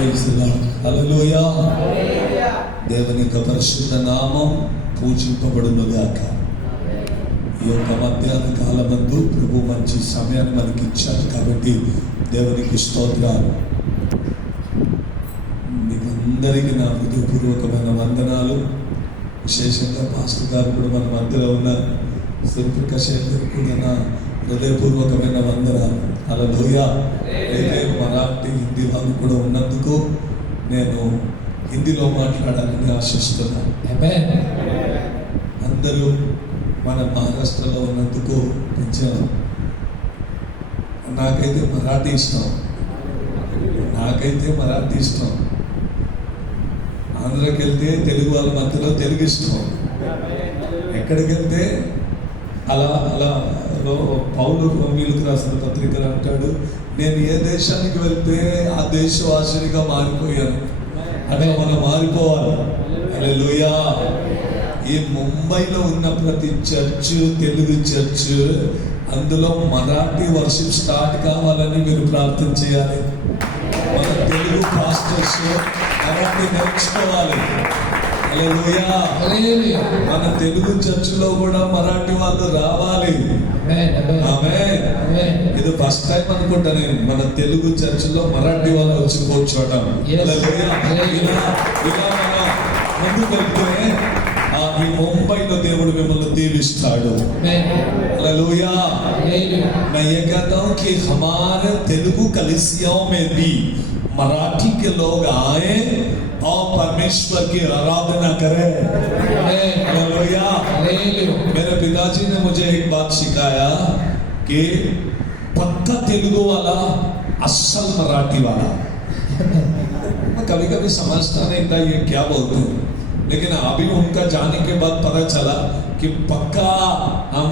హల్లెలూయా. దేవుని యొక్క పరిశుద్ధ నామం పూజింపబడునుగాక. ఈ యొక్క మధ్యాహ్న కాలమందు ప్రభు మంచి సమయాన్ని మనకి ఇచ్చారు కాబట్టి దేవునికి స్తోత్రాలు. మీకు అందరికీ నా హృదయపూర్వకమైన వందనాలు. విశేషంగా పాస్టర్ గారు కూడా మన మధ్యలో ఉన్నారు. శ్రీపుక శేఖర్ కూడా నా హృదయపూర్వకమైన వందనాలు. హల్లెలూయా. అయితే మరాఠీ హిందీ వాళ్ళు కూడా ఉన్నందుకు నేను హిందీలో మాట్లాడాలని ఆశిస్తున్నాను. అందరూ మన మహారాష్ట్రలో ఉన్నందుకు కొంచెం నాకైతే మరాఠీ ఇష్టం. ఆంధ్రాకి వెళ్తే తెలుగు వాళ్ళ మధ్యలో తెలుగు ఇష్టం. ఎక్కడికి వెళ్తే అలా పౌలు రోమీయులకు రాసిన పత్రికలు అంటాడు, నేను ఏ దేశానికి వెళ్తే ఆ దేశవాసినిగా మారిపోయాను. అదే మనం మారిపోవాలి. హల్లెలూయా. ఈ ముంబైలో ఉన్న ప్రతి చర్చ్ తెలుగు చర్చ్, అందులో మరాఠీ వర్షిప్ స్టార్ట్ కావాలని మీరు ప్రార్థన చేయాలి. మన తెలుగు పాస్టర్స్ మరాఠీ నేర్చుకోవాలి. హల్లెలూయా. మన తెలుగు చర్చిలో కూడా మరాఠీ వాళ్ళు రావాలి. ఆమేన్. ఇది ఫస్ట్ టైం అనుకుంటా నేను మన తెలుగు చర్చిలో మరాఠీ వాళ్ళు వచ్చి కూర్చోవడం. హల్లెలూయా. ఇలా మనం ముందుకు వెళ్తే ఈ ముంబైలో దేవుడు మిమ్మల్ని దీవిస్తాడు. హల్లెలూయా. मैं ये कहता हूँ कि हमारे तेलुगु कलीसियाओं में भी मराठी के लोग आए और परमेश्वर की आराधना करें. हालेलुया. मेरे पिताजी ने मुझे एक बात सिखाया कि पक्का तेलुगु वाला असल मराठी वाला. मैं कभी कभी समझता नहीं था ये क्या बोलते हैं, लेकिन अभी उनका जाने के बाद पता चला कि पक्का हम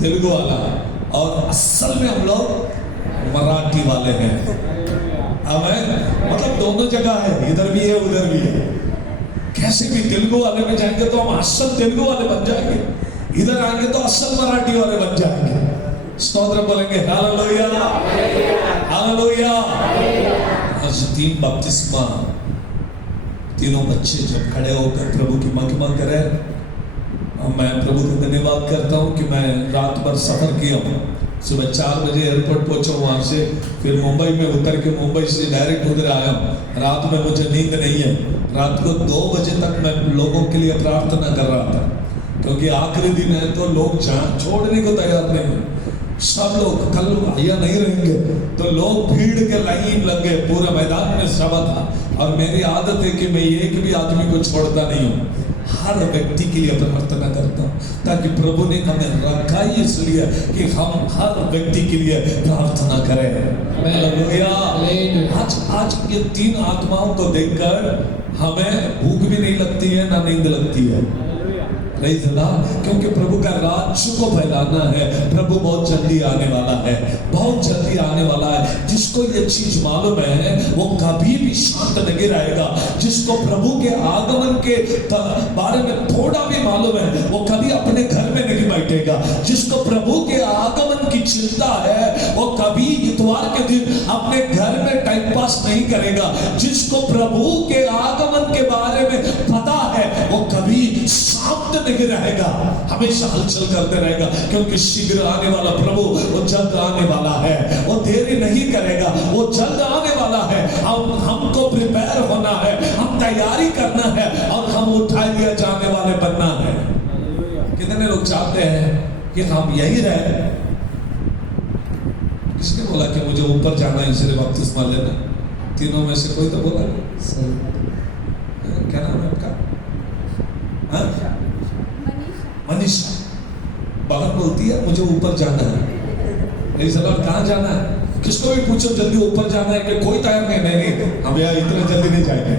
तेलुगु वाला और असल में हम लोग मराठी वाले हैं. आमेन. मतलब दोनों जगह है, इधर भी है उधर भी है. कैसे भी तेलुगु वाले में जाएंगे तो हम असल तेलुगु वाले बन जाएंगे, इधर आएंगे तो असल मराठी वाले बन जाएंगे. स्तोत्र बोलेंगे. हालेलुया. हालेलुया. आज 3 बपतिस्मा, तीनों बच्चे जब खड़े होकर प्रभु की महिमा करें, मैं प्रभु को धन्यवाद करता हूँ कि मैं रात भर सफर किया हूँ. सुबह 4 बजे एयरपोर्ट पहुंचा, वहाँ से फिर मुंबई में उतर के मुंबई से डायरेक्ट उधर आया हूँ. रात में मुझे नींद नहीं है. रात को 2 बजे तक मैं लोगों के लिए प्रार्थना कर रहा था, क्योंकि आखिरी दिन है तो लोग छोड़ने को तैयार नहीं है. सब लोग कल भैया नहीं रहेंगे तो लोग भीड़ के लाइन लग गए. पूरा मैदान में सभा था और मेरी आदत है कि मैं एक भी आदमी को छोड़ता नहीं हूँ. हर व्यक्ति के लिए प्रार्थना करता हूँ, ताकि प्रभु ने हमें रखा ही इसलिए कि हम हर व्यक्ति के लिए प्रार्थना करें. हालेलुया. आज ये 3 आत्माओं को देखकर हमें भूख भी नहीं लगती है, ना नींद लगती है. क्योंकि प्रभु का राज्य को फैलाना है. प्रभु बहुत जल्दी आने वाला है, बहुत जल्दी आने वाला है. जिसको ये चीज मालूम है वो कभी भी शांत नहीं रहेगा. जिसको प्रभु के आगमन के बारे में थोड़ा भी मालूम है वो कभी अपने घर में नहीं बैठेगा. जिसको प्रभु के आगमन की चिंता है वो कभी इतवार के दिन अपने घर में टाइम पास नहीं करेगा. जिसको प्रभु के आगमन के बारे में पता है वो कभी शांत नहीं रहेगा, हमेशा हलचल करते रहेगा. क्योंकि शीघ्र आने वाला प्रभु वो जल्द आने वाला है. वो देरी नहीं करेगा, वो जल्द आने वाला है. हमको प्रिपेयर होना है, हम तैयारी करना है और हम उठाए लिया जाने वाले बनना है. कितने लोग चाहते हैं कि हम यही रहे? किसने बोला कि मुझे ऊपर जाना है इसलिए बपतिस्मा लेना? तीनों में से कोई तो बोला. क्या नाम है आपका? मनीषा. बहन बोलती है मुझे ऊपर जाना है. कहाँ जाना है? किसको भी पूछो जल्दी ऊपर जाना है कि कोई तैयार नहीं. हम यार इतना जल्दी नहीं जाएंगे.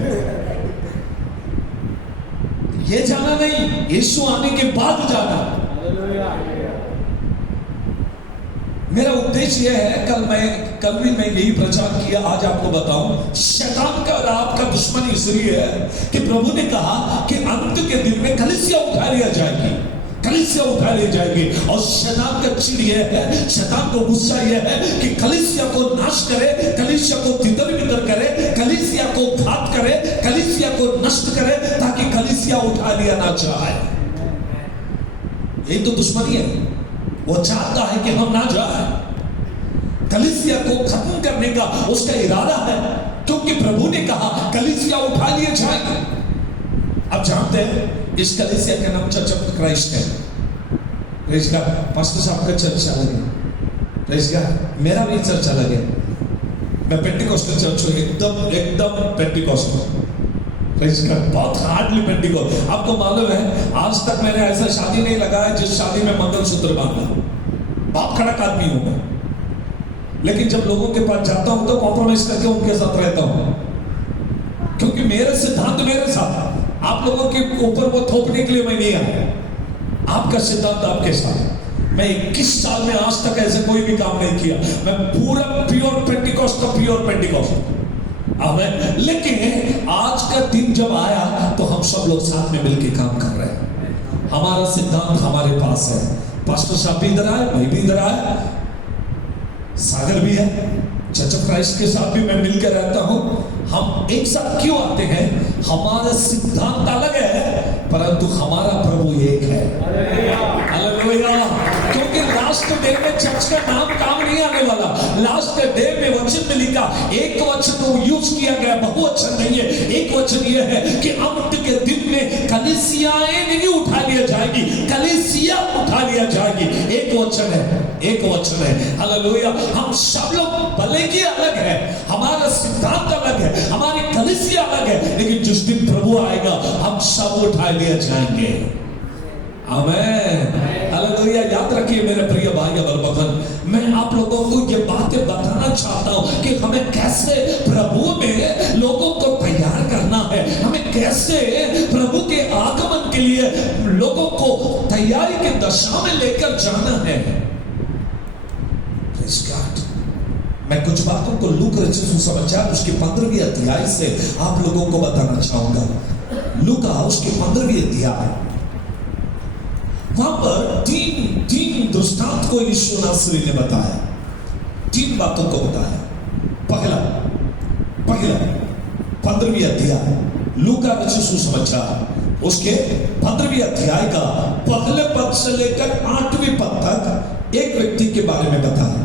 ये जाना नहीं, यीशु आने के बाद जाना. मेरा उद्देश्य यह है, कल भी मैं यही प्रचार किया, आज आपको बताऊं. शैतान का और आपका दुश्मन इसलिए है कि प्रभु ने कहा कि अंत के दिन में कलीसिया उठा लिया जाएगी. कलीसिया उठा ली जाएगी. और शैतान का चिड़ यह है, शैतान को गुस्सा यह है कि कलीसिया को नाश करे, कलीसिया को तितर बितर करे, कलीसिया को नष्ट करे ताकि कलीसिया उठा लिया ना जाए। यही तो दुश्मनी है। वो चाहता है कि हम ना जाए, कलीसिया को खत्म करने का उसका इरादा है, क्योंकि प्रभु ने कहा कलीसिया उठा लिए जाएंगे। अब जानते हैं इस कलीसिया का नाम चर्च ऑफ क्राइस्ट है। Praise God. पास्टर साहब का चर्च अलग है, प्रेज गॉड। मेरा भी चर्च अलग है। मैं पेंटिकोस्टल चर्च हूँ, एकदम पेंटिकोस्टल, प्रेज गॉड। बहुत हार्डली पेंटिकोस्टल। आपको मालूम है आज तक मैंने ऐसा शादी नहीं लगाया जिस शादी में मंगलसूत्र बांधा। बहुत कड़क आदमी हूं मैं, लेकिन जब लोगों के पास जाता हूं तो कॉम्प्रोमाइज करके उनके साथ रहता हूं, क्योंकि मेरे सिद्धांत मेरे साथ। आप लोगों के ऊपर वो थोपने के लिए मैं नहीं आया। आपका सिद्धांत आपके साथ। मैं 21 साल में आज तक ऐसे कोई भी काम नहीं किया। मैं पूरा प्योर पेंटिकोस्ट। लेकिन आज का दिन जब आया तो हम सब लोग साथ में मिलकर काम कर रहे हैं। हमारा सिद्धांत हमारे पास है। पास्टर साहब भी इधर आए, मैं भी इधर आया, सागर भी है, चर्च ऑफ क्राइस्ट के साथ भी मैं मिलकर रहता हूं। हम एक साथ क्यों आते हैं? हमारा सिद्धांत अलग है, परंतु हमारा प्रभु एक है। हालेलुया। क्योंकि लास्ट डे में चर्च का नाम काम नहीं आने वाला। लास्ट डे में वचन में लिखा, एक वचन यूज किया गया, बहुवचन नहीं है। एक वचन यह है कि अंत के दिन में कलीसियाएं नहीं उठा लिया जाएगी, कलीसिया उठा लिया जाएगी। एक वचन है। हालेलुया। हम सब लोग भले की अलग है, हमारा सिद्धांत अलग है, हमारी कलीसिया अलग है, लेकिन जिस दिन प्रभु आएगा हम सब उठा लिया जाएंगे। आमीन। हालेलुया। याद रखिए मेरे प्रिय भाई और बहन, मैं आप लोगों को ये बातें बताना चाहता हूं कि हमें कैसे प्रभु में लोगों को तैयार करना है, हमें कैसे प्रभु के आगमन के लिए लोगों को तैयारी की दशा में लेकर जाना है। Praise God. मैं कुछ बातों को लूक रचित सुसमाचार उसके 15वें अध्याय से आप लोगों को बताना चाहूंगा। लूका उसके 15वें अध्याय, वहां पर तीन दृष्टांत को यीशु नासरी ने बताया। 3 बातों को बताया। पहला 15वें अध्याय लूका रचित सुसमाचार उसके 15वें अध्याय का पहले पद से लेकर 8वें पद तक एक व्यक्ति के बारे में बताया।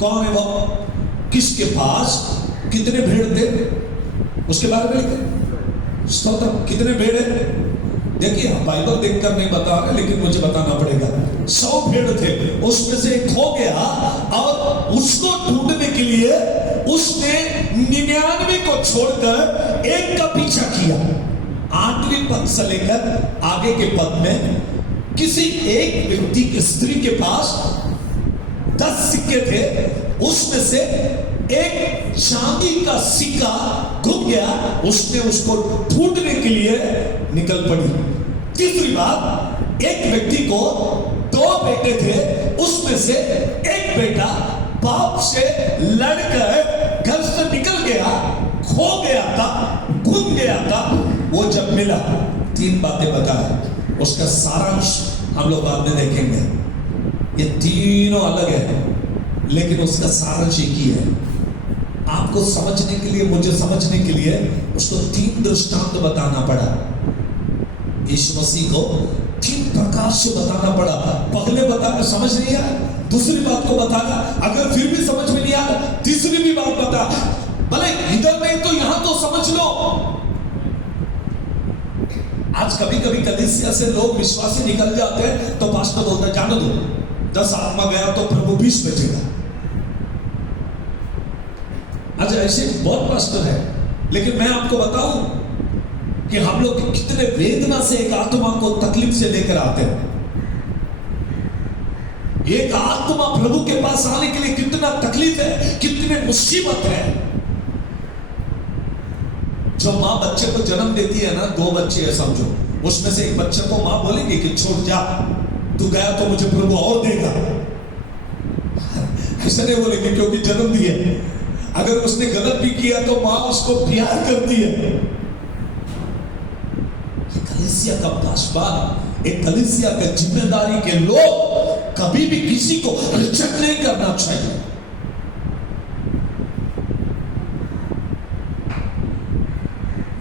कौन है वो? किसके पास कितने भेड़ थे उसके बारे में लिखे। स्तोत्र। कितने भेड़ है? देखिए हम बाइबल देखकर नहीं बता रहे, लेकिन मुझे बताना पड़ेगा। 100 भेड़ थे, उसमें से एक खो गया और उसको ढूंढने के लिए उसने 99 को छोड़कर एक का पीछा किया। 8वें पद से लेकर आगे के पद में किसी एक व्यक्ति की स्त्री के पास 10 सिक्के थे, उसमें से एक चांदी का सिक्का गुम गया, उसने उसको ढूंढने के लिए निकल पड़ी। तीसरी बात, एक व्यक्ति को 2 बेटे थे, उसमें से एक बेटा बाप से लड़कर घर से निकल गया, खो गया था, गुम गया था। वो जब मिला, 3 बातें बताए, उसका सारांश हम लोग बाद में देखेंगे। ये तीनों अलग है, लेकिन उसका सारांश एक ही है। आपको समझने के लिए, मुझे समझने के लिए उसको 3 दृष्टांत बताना पड़ा। यीशु मसीह को 3 प्रकार से बताना पड़ा। पहले बताया, समझ नहीं आया, दूसरी बात को बताया, अगर फिर भी समझ में नहीं आया, तीसरी भी बात बता। भले इधर नहीं तो यहां तो समझ लो। आज कभी कभी कलीसिया से लोग विश्वासी निकल जाते हैं तो पास्टर बोलता है, जाने दो, 10 आत्मा गया तो प्रभु 20 बचेगा। आज ऐसे बहुत पास्टर है, लेकिन मैं आपको बताऊं कि हम लोग कितने वेदना से एक आत्मा को तकलीफ से लेकर आते हैं। एक आत्मा प्रभु के पास आने के लिए कितना तकलीफ है, कितने मुसीबत है। जो मां बच्चे को जन्म देती है ना, 2 बच्चे है समझो, उसमें से एक बच्चे को मां बोलेगी कि छोड़ जा, तू गया तो मुझे प्रभु और देगा। ऐसा नहीं बोलेगी, क्योंकि जन्म दिए। अगर उसने गलत भी किया तो मां उसको प्यार करती है। कलीसिया का पासवान, एक कलीसिया का जिम्मेदारी के लोग कभी भी किसी को रिजेक्ट नहीं करना चाहिए।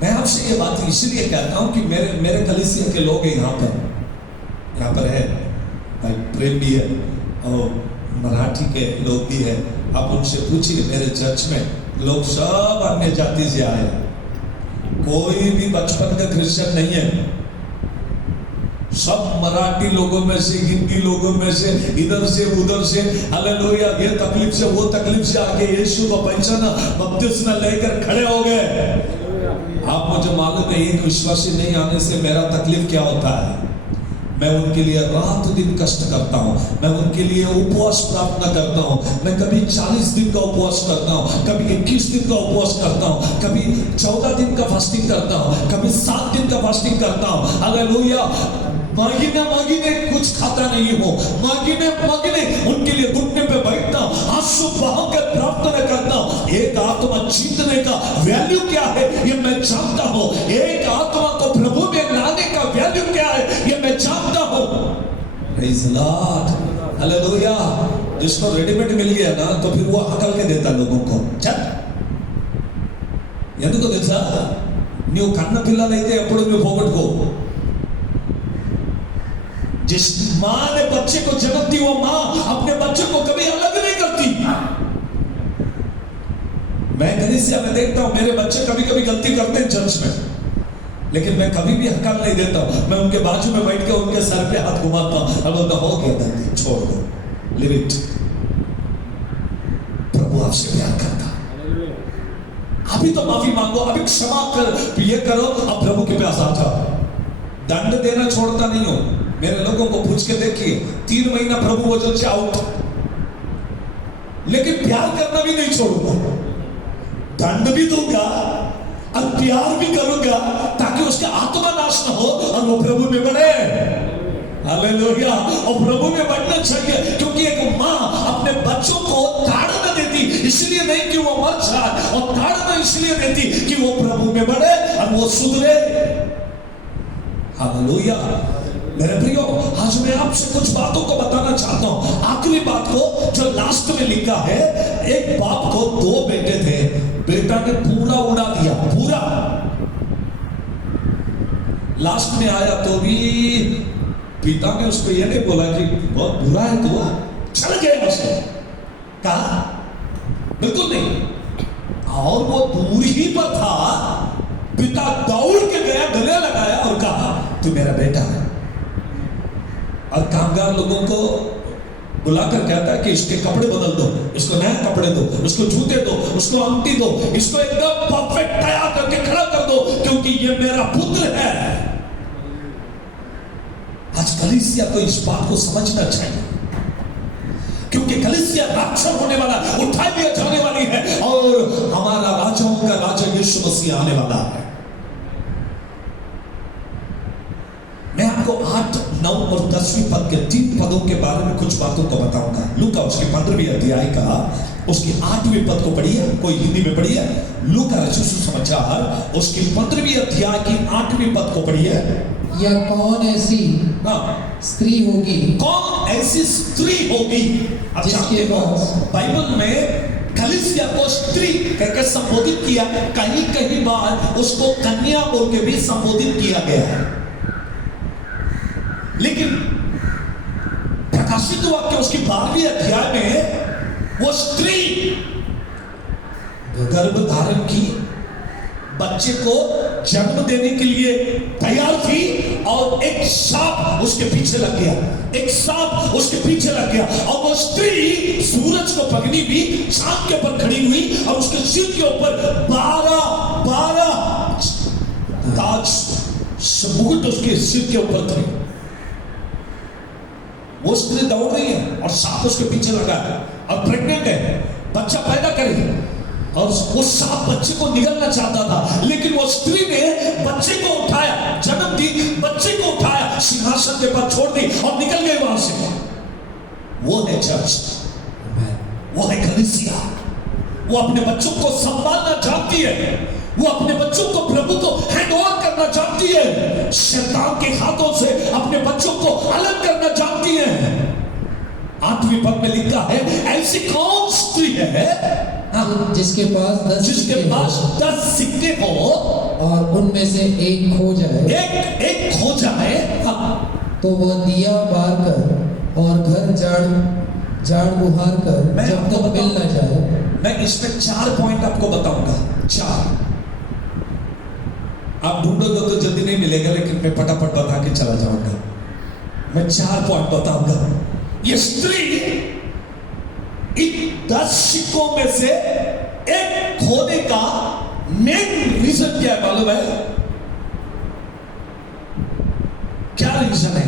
मैं आपसे ये बात इसलिए कहता हूं कि मेरे कलीसिया के लोग हैं यहाँ पर है, भाई प्रेम भी है और मराठी के लोग भी है। आप उनसे पूछिए, मेरे चर्च में लोग सब अन्य जाति से आए, कोई भी बचपन का क्रिश्चियन नहीं है। सब मराठी लोगों में से, हिंदी लोगों में से, इधर से उधर से, हालेलुया, ये तकलीफ से वो तकलीफ से आके यीशु को पहचाना, बपतिस्मा लेकर खड़े हो गए। आप मुझे मालूम है एक विश्वासी नहीं आने से मेरा तकलीफ क्या होता है। मैं उनके लिए रात दिन कष्ट करता हूँ, मैं उनके लिए उपवास प्रार्थना करता हूँ। मैं कभी 40 दिन का उपवास करता हूँ, कभी 21 दिन का उपवास करता हूँ, कभी 14 दिन का फास्टिंग करता हूँ, कभी 7 दिन का फास्टिंग करता हूँ। हालेलुया। मांगीने कुछ खाता नहीं हो, मांगीने उनके लिए घुटने पे बैठता हूं, आंसू बहाकर प्रार्थना करता हूं। एक आत्मा जीतने का वैल्यू क्या है ये मैं जानता हूं। एक आत्मा को प्रभु में लाने का वैल्यू क्या है ये मैं जानता हूं। Praise the Lord, hallelujah. जिसको रेडीमेड मिल गया ना तो फिर वो हकल के देता लोगों को। चल ఎందుకో తెలుసా, నీవు కన్న పిల్లలైతే ఎప్పుడు నువ్వు పోగొట్టుకో। जिस मां ने बच्चे को जन्म दी वो मां अपने बच्चे को कभी अलग नहीं करती। मैं कलीसिया में देखता हूं मेरे बच्चे कभी कभी गलती करते हैं चर्च में, लेकिन मैं कभी भी हकार नहीं देता हूं। मैं उनके बाजू में बैठ के उनके सर पे हाथ घुमाता हूं, अब बोलता हो गया गलती, छोड़ दो, लिव इट। प्रभु आपसे प्यार करता, अभी तो माफी मांगो, अभी क्षमा कर, ये करो, अब प्रभु के पास आ जाओ। दंड देना छोड़ता नहीं हो। मेरे लोगों को पूछ के देखिए, 3 महीना प्रभु वचन से आउट, लेकिन प्यार करना भी नहीं छोड़ूंगा। दंड भी दूंगा और प्यार भी करूंगा ताकि उसका आत्मा नाश न हो और वो प्रभु में बढ़े। हालेलुया। और प्रभु में बढ़ना चाहिए, क्योंकि एक मां अपने बच्चों को ताड़ना देती इसलिए नहीं कि वो मर जाए, और ताड़ना इसलिए देती कि वो प्रभु में बढ़े और वो सुधरे। हालेलुया। मेरे प्रियो, आज मैं आपसे कुछ बातों को बताना चाहता हूं। आखिरी बात को जो लास्ट में लिखा है, एक बाप को 2 बेटे थे, बेटा ने पूरा उड़ा दिया, पूरा। लास्ट में आया तो भी पिता ने उसको यह नहीं बोला कि बहुत बुरा है तो चल गया उसे, कहा बिल्कुल नहीं। और वो दूर ही पर था, पिता दौड़ के गया, गले लगाया और कहा तू मेरा बेटा है। और कामगार लोगों को बुलाकर कहता है कि इसके कपड़े बदल दो, इसको नए कपड़े दो, उसको जूते दो, उसको अंगूठी दो, इसको एकदम परफेक्ट तैयार करके खड़ा कर दो, क्योंकि ये मेरा पुत्र है। आज कलीसिया को इस बात को समझना चाहिए, क्योंकि कलीसिया राक्षस होने वाला, उठा लिया जाने वाली है, और हमारा राजाओं का राजा यीशु मसीह आने वाला है। मैं आपको 8, 9 और 10वीं पद के 3 पदों के बारे में कुछ बातों को बताऊंगा। लूका उसके 15वें अध्याय का उसकी 8वीं पद को पढ़िए, कोई हिंदी में पढ़िए। लूका रचित सुसमाचार उसकी 15वीं अध्याय की 8वीं पद को पढ़िए। यह कौन ऐसी स्त्री होगी, कौन ऐसी स्त्री होगी, जिसके पास बाइबल में कलीसिया को स्त्री कहकर संबोधित किया, कहीं कहीं बार उसको कन्या बोल के भी संबोधित किया गया है, लेकिन प्रकाशित वाक्य उसकी 12वीं अध्याय में वो स्त्री गर्भ धारण की, बच्चे को जन्म देने के लिए तैयार थी, और एक सांप उसके पीछे लग गया, एक सांप उसके पीछे लग गया, और वो स्त्री सूरज को पकड़ी हुई चांद के ऊपर खड़ी हुई, और उसके सिर के ऊपर 12 ताज मुकुट उसके सिर के ऊपर थे। वो स्त्री दौड़ रही है और सांप उसके पीछे लगा है, और प्रेग्नेंट है, बच्चा पैदा करेगी, और वो सांप बच्चे को निगलना चाहता था, लेकिन वो स्त्री ने बच्चे को उठाया, जन्म दी, बच्चे को उठाया, सिंहासन के पास छोड़ दी और निकल गए वहां से। वो है चर्च, वो है कलीसिया। वो अपने बच्चों को संभालना चाहती है, वो अपने बच्चों को प्रभु को हैंड ओवर करना चाहती है, शैतान के हाथों से अपने बच्चों को अलग करना चाहती है। 8वीं पद में लिखा है, ऐसी कौन स्त्री है, हाँ, जिसके पास 10 जिसके सिक्के पास हो 10 सिक्के हो और उनमें से एक खो जाए, एक खो जाए, हाँ, तो वह दिया बार कर और घर झाड़ बुहार कर मैं जब आपको तक मिल न जाए। मैं इसमें 4 पॉइंट आपको बताऊंगा। 4 आप ढूंढोगे तो जल्दी नहीं मिलेगा, लेकिन मैं फटाफट बता के चला जाऊंगा। मैं 4 पॉइंट बताऊंगा। ये स्त्री इन 10 सिक्कों में से एक खोने का मेन रीजन क्या है मालूम है? क्या रीजन है?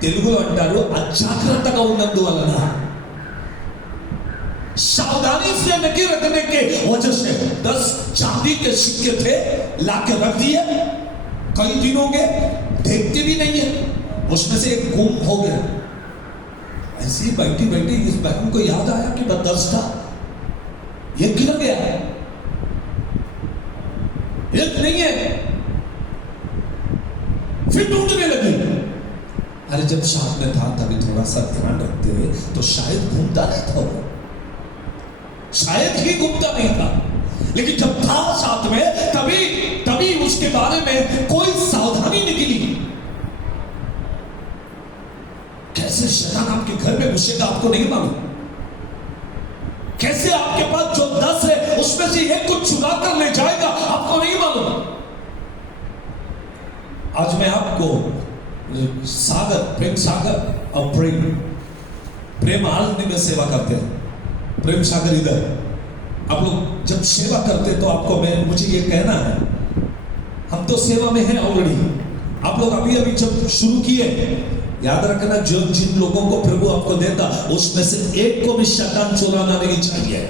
తెలుగులో అంటారు అజాగ్రత్తగా ఉన్నందువలన, सावधानी से नहीं रखने के वजह से 10 चांदी के सिक्के थे, लाके रख दिए, कई दिनों के देखते भी नहीं है, उसमें से एक गुम हो गया। ऐसे ही बैठी बैठी इस बहन को याद आया कि 10 था, ये गिर गया, एक नहीं है, फिर ढूंढने लगी। अरे जब साथ में था तभी थोड़ा सा ध्यान रखते तो शायद घूमता नहीं था वो, शायद ही घूमता नहीं था, लेकिन जब था साथ में तभी उसके बारे में कोई सावधानी निकली। कैसे शैतान आपके घर में घुसेगा आपको नहीं मालूम, कैसे आपके पास जो 10 है उसमें से एक को चुरा कर ले जाएगा आपको नहीं मालूम। आज मैं आपको सागर, प्रेम सागर और प्रेम आदमी में सेवा करते हैं, प्रेम सागर इधर। आप लोग जब सेवा करते तो आपको मुझे ये कहना है, हम तो सेवा में हैं ऑलरेडी, आप लोग अभी जब शुरू किए, याद रखना जो जिन लोगों को प्रभु आपको देता उसमें से एक को भी शैतान चुराना नहीं चाहिए,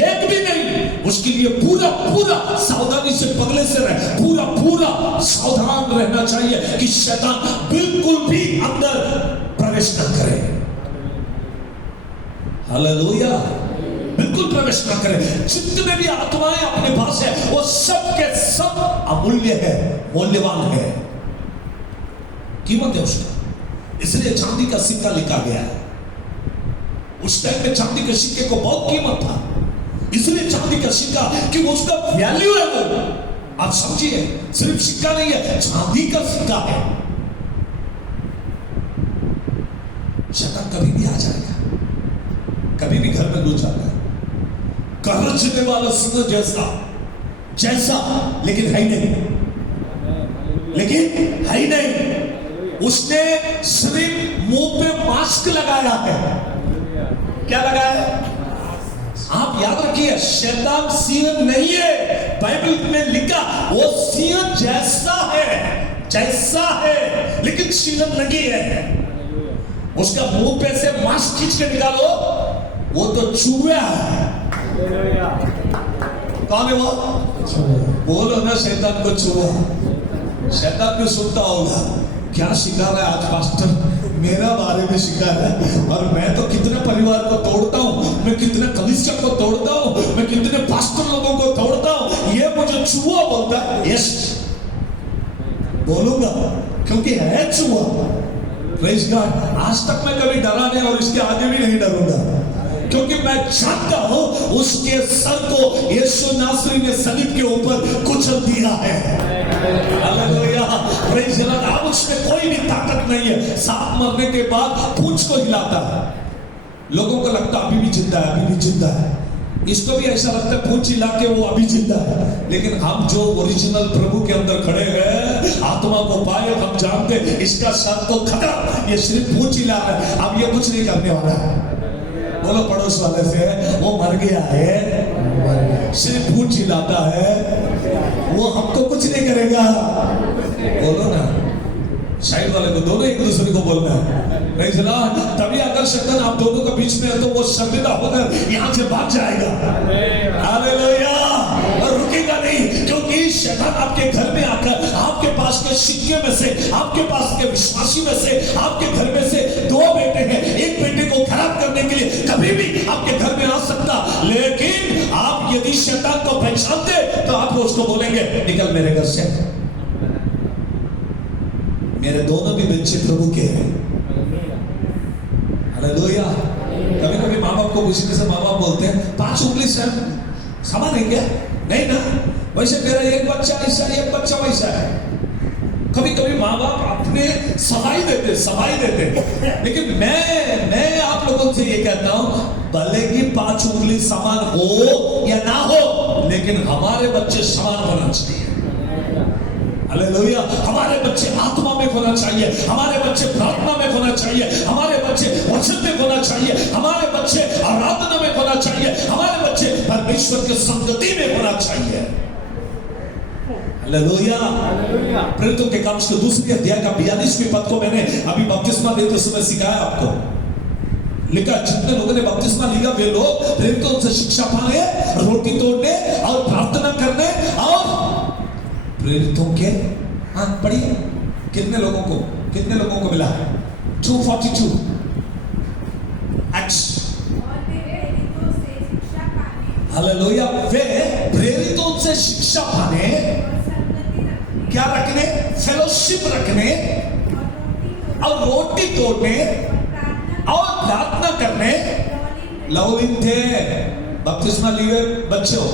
एक भी नहीं। उसके लिए पूरा सावधानी से पगले से रहे, पूरा सावधान रहना चाहिए कि शैतान बिल्कुल भी अंदर प्रवेश न करे। हालेलुया, बिल्कुल प्रवेश न करे। जितने भी आत्माएं अपने पास है वो सब के सब अमूल्य है, मूल्यवान है, कीमत है उसका, इसलिए चांदी का सिक्का लिखा गया है। उस टाइम में चांदी के सिक्के को बहुत कीमत था, इसलिए चांदी का सिक्का कि उसका वैल्यू है वो। आप समझिए, सिर्फ सिक्का नहीं है, चांदी का सिक्का है। शैतान कभी भी आ जाएगा, कभी भी घर में घुस जाता है, गरजने वाला सिंह जैसा, लेकिन है ही नहीं। उसने सिर्फ मुंह पे मास्क लगाया है। क्या लगाया है? आप याद रखिए, शैतान सिंह नहीं है, बाइबल में लिखा वो सिंह जैसा है, लेकिन सिंह नहीं है। उसका मुंह पे से मास्क खींच के निकालो, वो तो चूहा है। कौन है वो? बोलो ना, शैतान को चूहा। शैतान भी सुनता होगा, क्या सिखा रहा है आज पास्टर, मेरा बारे में सिखा रहा है, और मैं तो कितने परिवार को तोड़ता हूं, मैं कितने कलीसिया को तोड़ता हूं, मैं कितने पास्टर लोगों को तोड़ता हूं, ये मुझे चूहा बोलता है। यस, बोलूंगा क्योंकि है चूहा। Praise God. आज तक मैं कभी डरा नहीं और इसके आगे भी नहीं डरूंगा, क्योंकि मैं जानता हूं उसके सर को यीशु नासरी ने सलीब के ऊपर कुचल दिया है। Hallelujah, praise God. अब उसमें कोई भी ताकत नहीं है। सांप मरने के बाद पूंछ को हिलाता है, लोगों को लगता अभी भी जिंदा है, अभी भी जिंदा है। इसको भी ऐसा लगता है पूंछ हिला के वो अभी जिंदा है, लेकिन हम जो ओरिजिनल प्रभु के अंदर खड़े हैं, आत्मा को पाए, हम जानते इसका सर तो खत्म, ये सिर्फ पूंछ हिला रहा है, अब ये कुछ नहीं करने वाला है। बोलो पड़ोस वाले से, वो मर गया है, सिर्फ पूंछ हिलाता है, वो हमको कुछ नहीं करेगा। बोलो ना, साइड वाले को, दोनों एक दूसरे को बोलना है। तभी अगर शैतान आप दोनों के बीच में है तो वो शर्मिंदा होकर यहां से भाग जाएगा। हालेलुया, और रुकेगा नहीं, क्योंकि शैतान आपके घर में आकर आपके पास के सिक्के में से, आपके पास के विश्वासी में से, आपके घर में से 2 बेटे हैं, एक बेटे को खराब करने के लिए कभी भी आपके घर में आ सकता, लेकिन आप यदि शैतान को पहचानते तो आप उसको बोलेंगे, निकल मेरे घर से। मेरे दोनों भी बच्चे प्रभु के हैं। हालेलुया। को पूछने से माँ बाप बोलते हैं 5 उंगली समान है क्या? नहीं ना, वैसे मेरा एक बच्चा ऐसा है, एक बच्चा वैसा है। कभी कभी माँ बाप अपने सफाई देते, लेकिन मैं आप लोगों से ये कहता हूं, भले की 5 उंगली समान हो या ना हो, लेकिन हमारे बच्चे समान होना चाहिए। हालेलुया। हमारे बच्चे आत्मा में होना चाहिए, हमारे बच्चे प्रार्थना में होना चाहिए, हमारे बच्चे वचन में होना चाहिए, हमारे बच्चे आराधना में होना चाहिए, हमारे बच्चे परमेश्वर के संगति में होना चाहिए। हालेलुया। प्रेरितों के काम के 2 अध्याय का 42वें पद को मैंने अभी बपतिस्मा लेते समय सिखाया आपको। लिखा, जितने लोगों ने बपतिस्मा लिया वे लोग प्रेरितों से शिक्षा पाने, रोटी तोड़ने और प्रार्थना करने और प्रेरितों के पढ़िए कितने लोगों को मिला? 242 एक्ट्स। हालेलुया। वे प्रेरितों से शिक्षा पाने, क्या रखने? फेलोशिप रखने और रोटी तोड़ने और प्रार्थना करने लवलीन थे। बपतिस्मा लिए बच्चों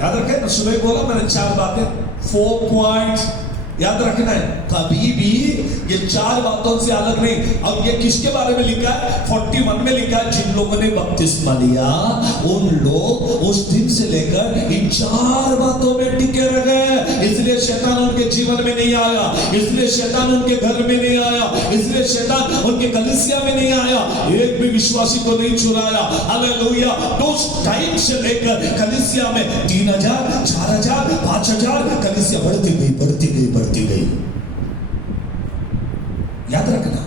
याद रखें, सुबह बोला मैंने 4 बातें, 4 पॉइंट्स याद रखना है। कभी भी ये 4 बातों से अलग नहीं। और ये किसके बारे में लिखा है? 41 में लिखा है, जिन लोगों ने बपतिस्मा लिया उन लोग उस दिन से लेकर इन 4 बातों में टिके रहे। इसलिए शैतान उनके जीवन में नहीं आया, इसलिए शैतान उनके घर में नहीं आया, इसलिए शैतान उनके कलीसिया में नहीं आया, एक भी विश्वासी को नहीं चुराया। हालेलुया। तो उस टाइम से लेकर कलीसिया में 3000, 4000, 5000 कलीसिया बढ़ती गई। याद रखना।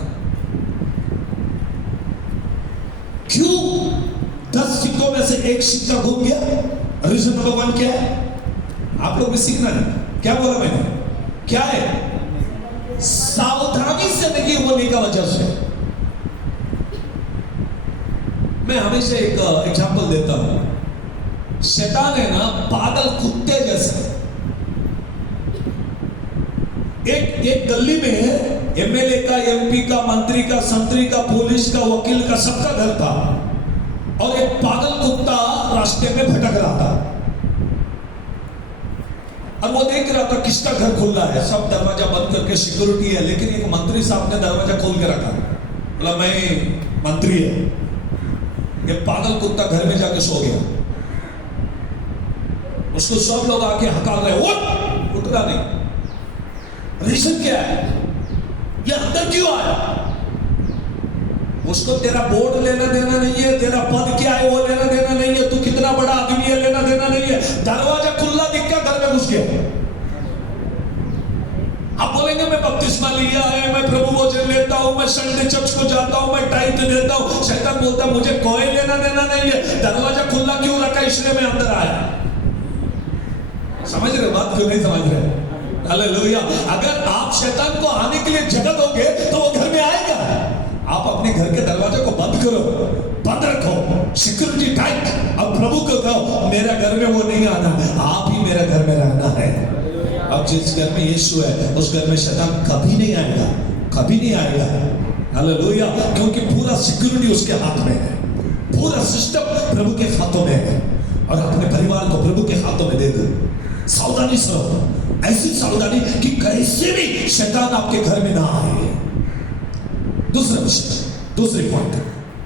क्यों 10 सिक्कों में से एक सिक्का घूम गया? रीजन नंबर 1 क्या है? आप लोग भी सीखना है। क्या बोला मैंने? क्या है? सावधानी से नहीं होने का वजह से। मैं हमेशा एक एग्जांपल देता हूं। शैतान है ना पागल कुत्ते जैसा। एक गली में एमएलए का, एमपी का, मंत्री का, संतरी का, पुलिस का, वकील का, सबका घर था। और एक पागल कुत्ता रास्ते में भटक रहा था और वो देख रहा था किसका घर खुला है। सब दरवाजा बंद करके सिक्योरिटी है, लेकिन एक मंत्री साहब ने दरवाजा खोल के रखा। बोला मैं मंत्री है। ये पागल कुत्ता घर में जाके सो गया। उसको सब लोग आके हकार रहे, उठ रहा नहीं। रीजन क्या है? ये अंदर क्यों आया? उसको तेरा बोर्ड लेना देना नहीं है, तेरा पद क्या है वो लेना देना नहीं है, तू कितना बड़ा आदमी है लेना देना नहीं है। दरवाजा खुला दिख के घर में घुस गया। आप बोलेंगे मैं बपतिस्मा लिया है, मैं प्रभु भोजन लेता हूं, मैं संडे चर्च को जाता हूं, मैं टाइट देता हूं। शैतान बोलता मुझे कोई लेना देना नहीं है, दरवाजा खुला क्यों रखा इसलिए मैं अंदर आया। समझ रहे बात क्यों नहीं समझ रहे? हालेलुया। अगर आप शैतान को आने के लिए जगह दोगे तो वो घर में आएगा। आप अपने घर के दरवाजे को बंद करो, बंद रखो, सिक्योरिटी टाइट। अब प्रभु को कहो मेरा घर में वो नहीं आना, आप ही मेरा घर में रहना है। अब जिस घर में यीशु है उस घर में शैतान कभी नहीं आएगा, कभी नहीं आएगा। हालेलुया। क्योंकि पूरा सिक्योरिटी उसके हाथ में है, पूरा सिस्टम प्रभु के हाथों में है। और अपने परिवार को प्रभु के हाथों में दे दो। सावधानी से रहो, ऐसी सावधानी कि कैसे भी शैतान आपके घर में ना आए। दूसरे पॉइंट,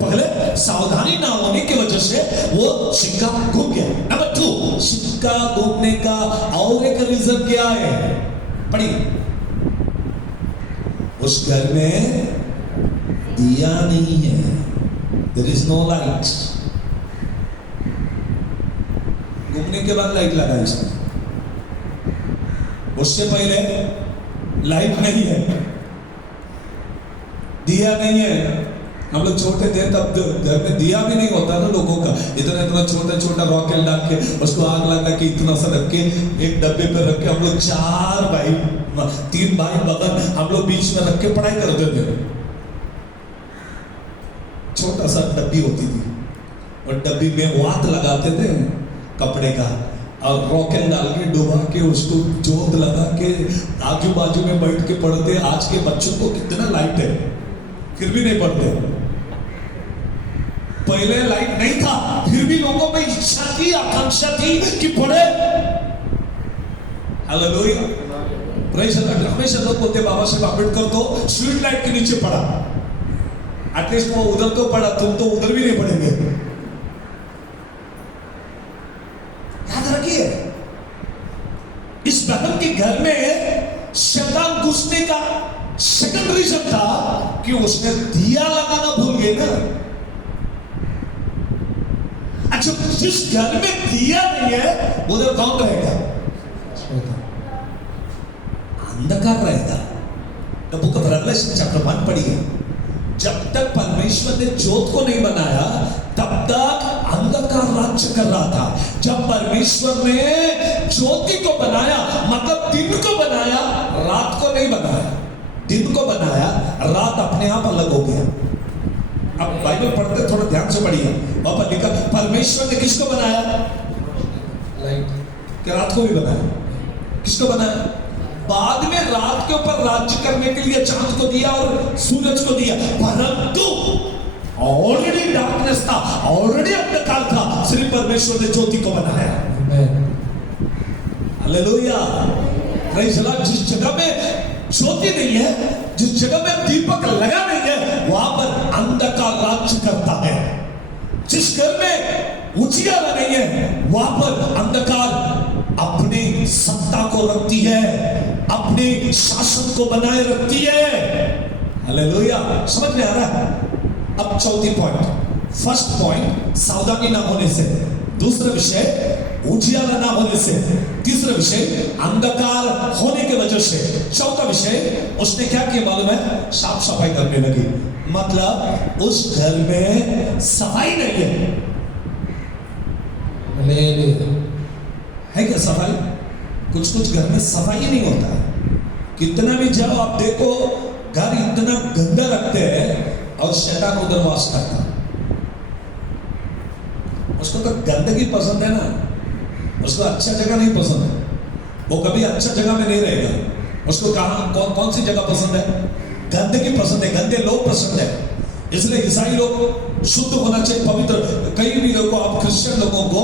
पहले सावधानी ना होने की वजह से वो सिक्का घूम गया। नंबर 2, सिक्का घूमने का और एक रीजन क्या है? पढ़िए। उस घर में दिया नहीं है, देयर इज नो लाइट। घूमने के बाद लाइट लगा इसमें, उससे पहले लाइट नहीं है, दिया नहीं है। हम लोग छोटे थे तब घर में दिया भी नहीं होता ना लोगों का। इतना छोटा छोटा रॉकेट डाल के उसको आग लगा के इतना सा रख के एक डब्बे पे रख के हम लोग 4 भाई, 3 भाई बगल, हम लोग बीच में रख के पढ़ाई करते थे। छोटा सा डब्बी होती थी और डब्बी में वात लगाते थे कपड़े का और रॉकेट डाल के डुबा के उसको जोत लगा के आजू बाजू में बैठ के पढ़ते। आज के बच्चों को कितना लाइट है फिर भी नहीं पढ़ते। पहले लाइट नहीं भी लोगों में इच्छा थी, आकांक्षा थी कि पढ़े। Hallelujah, praise the Lord. हमेशा लोग बोलते बाबा साहेब अम्बेडकर तो स्ट्रीट लाइट के नीचे पढ़ा, एटलीस्ट वो उधर तो पढ़ा, तुम तो उधर भी नहीं पढ़ेंगे। याद रखिए, इस बहन के घर में शैतान घुसने का सेकंड रीजन था कि उसने दिया लगाना भूल गए ना। अच्छा, जिस घर में दिया नहीं है उधर कौन रहेगा? अंधकार रहेगा। The book of revelation chapter 1 पढ़िए। जब तक परमेश्वर ने ज्योत को नहीं बनाया तब तक अंधकार राज्य कर रहा था। जब परमेश्वर ने ज्योति को बनाया, मतलब दिन को बनाया, रात को नहीं बनाया, दिन को बनाया, रात अपने आप अलग हो गया। अब बाइबल पढ़ते थोड़ा ध्यान से पढ़िए। वहां पर लिखा परमेश्वर ने किसको बनाया? लाइट। क्या रात को भी बनाया? किसको बनाया? बाद में रात के ऊपर राज्य करने के लिए चांद को दिया और सूरज को दिया, परंतु ऑलरेडी डार्कनेस था, ऑलरेडी अंधकार था, सिर्फ परमेश्वर ने ज्योति को बनाया। Hallelujah, praise the Lord. जिस जगह में ज्योति नहीं है, जिस जगह में दीपक लगा नहीं है, वहां पर अंधकार राज्य करता है। जिस घर में उजियारा नहीं है, वहां पर अंधकार अपनी सत्ता को रखती है, अपने शासन को बनाए रखती है। हालेलुया, समझ में आ रहा है? अब चौथी पॉइंट। फर्स्ट पॉइंट सावधानी ना होने से, दूसरा विषय उजियारा ना होने से, तीसरा विषय अंधकार होने की वजह से, चौथा विषय उसने क्या किया मालूम है? साफ सफाई करने लगी। मतलब उस घर में सफाई नहीं है। है क्या सफाई? कुछ कुछ घर में सफाई नहीं होता है। कितना भी जाओ आप देखो, घर इतना गंदा रखते हैं और शैतान उधर वास करता। उसको तो गंदगी पसंद है ना, उसको अच्छा जगह नहीं पसंद है, वो कभी अच्छा जगह में नहीं रहेगा। उसको कहां कौन सी जगह पसंद है? गंदगी पसंद है, गंदे लोग पसंद है। इसलिए ईसाई लोग शुद्ध होना चाहिए, पवित्र। कई भी लोगों, आप क्रिश्चियन लोगों को,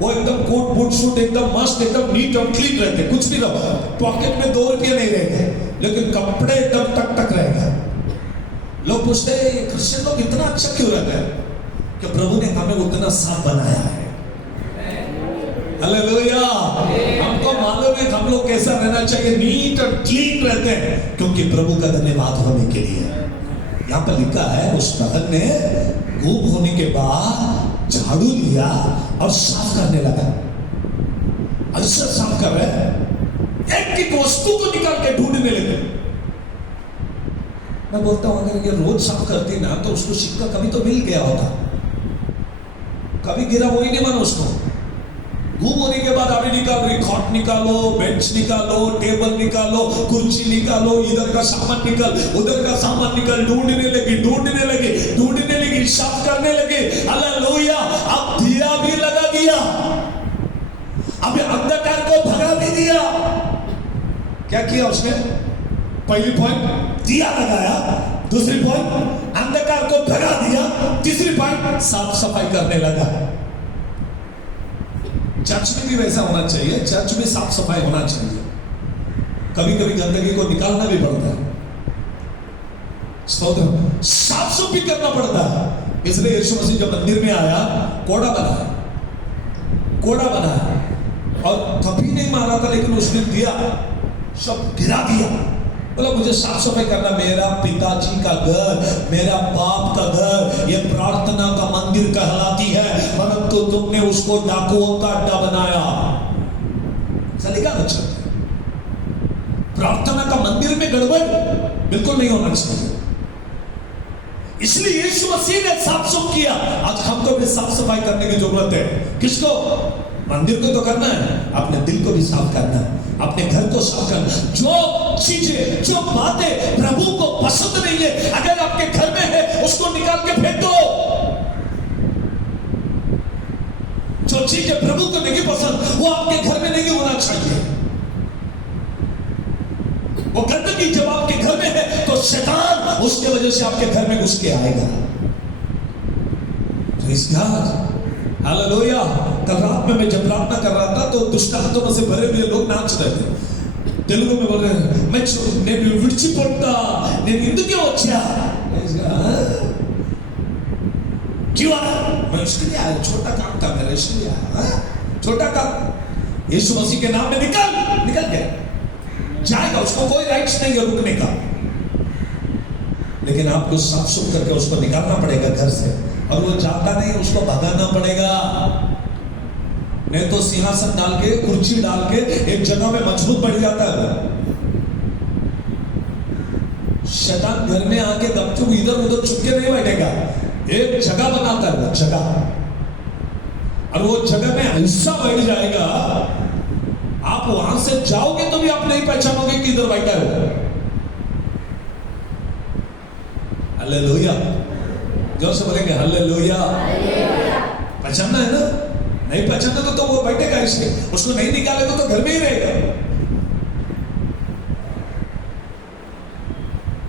वो एकदम कोट बूट सूट एकदम मस्त, एकदम नीट और क्लीन रहते, कुछ भी रहो, पॉकेट में 2 रुपये नहीं रहेंगे, लेकिन कपड़े एकदम टक टक रहेगा। लोग पूछते हैं ये क्रिश्चियन लोग इतना अच्छा क्यों रहते हैं? कि प्रभु ने हमें उतना साफ बनाया है। हालेलुया, हमको मालूम है हम लोग कैसा रहना चाहिए, नीट और क्लीन रहते हैं, क्योंकि प्रभु का धन्यवाद होने के लिए। यहाँ पर लिखा है उस बहन ने गुम होने के बाद झाड़ू लिया और साफ करने लगा। ऐसा साफ कर रहे हैं, एक एक वस्तु को निकाल के ढूंढने लगे। मैं बोलता हूं अगर ये रोज साफ करती ना तो उसको सिक्का कभी तो मिल गया होता, कभी गिरा वो ही नहीं माना उसको। गुम होने के बाद अभी निकाल रही, खॉट निकालो, बेंच निकालो, टेबल निकालो, कुर्सी निकालो, इधर का सामान निकाल, उधर का सामान निकाल, ढूंढने लगी, साफ करने लगे। हालेलुया, अब दिया भी लगा दिया, अभी अंधकार को भगा भी दिया। क्या किया उसने? पहली पॉइंट दिया लगाया, दूसरी पॉइंट अंधकार को भगा दिया, तीसरी पॉइंट साफ सफाई करने लगा। चर्च में भी वैसा होना चाहिए, चर्च में साफ सफाई होना चाहिए। कभी कभी गंदगी को निकालना भी पड़ता है, साफ सुथरी करना पड़ता है। इसलिए यीशु मसीह जब मंदिर में आया, कोड़ा बनाया और कभी नहीं मारा था, लेकिन उसने दिया, सब गिरा दिया। बोला मुझे साफ सफाई करना, मेरा पिताजी का घर, मेरा बाप का घर, ये प्रार्थना का मंदिर कहलाती है, परंतु तुमने उसको डाकुओं का अड्डा बनाया। सलीका अच्छा, प्रार्थना का मंदिर में गड़बड़ बिल्कुल नहीं होना चाहिए। इसलिए यीशु मसीह ने साफ सुफ किया। आज हमको भी साफ सफाई करने की जरूरत है। किसको? मंदिर को तो करना है, अपने दिल को भी साफ करना है, अपने घर को साफ करना। जो चीजें, जो बातें प्रभु को पसंद नहीं है, अगर आपके घर में है, उसको निकाल के फेंक दो। जो चीजें प्रभु को नहीं पसंद, वो आपके घर में नहीं होना चाहिए। वो गंदगी जब आपके घर में है तो शैतान उसके वजह से आपके घर में घुस के आएगा। हालेलुया। कल रात में मैं जब प्रार्थना कर रहा था तो दुष्ट आत्मा से भरे हुए लोग नाच रहे थे। तेलुगु में बोल रहे हैं, నేను విడిచిపోతా, నేను ఎందుకే వచ్చా, क्यों आया? मैं इसके लिए आया, छोटा काम था मेरा, इसलिए आया, छोटा काम। यीशु मसीह के नाम में निकल गया, जाएगा, उसको कोई राइट्स नहीं है रुकने का, लेकिन आपको साफ सुथ करके उसको निकालना पड़ेगा घर से, और वो जाता नहीं, उसको भगाना पड़ेगा। नहीं तो सिंहासन डाल के, कुर्सी डाल के एक जगह में मजबूत बढ़ जाता है। शैतान घर में आके गपचुप इधर उधर चुपके नहीं बैठेगा, एक जगह बनाता है, वो जगह, और वो जगह में ऐसा बैठ जाएगा, आप वहां से जाओगे तो भी आप नहीं पहचानोगे कि इधर बैठा है वो। हालेलुया, जोर से बोलेंगे हालेलुया। पहचानना है ना, नहीं पहचानोगे तो वो बैठेगा, इसलिए उसको नहीं निकालेगा तो घर में ही रहेगा।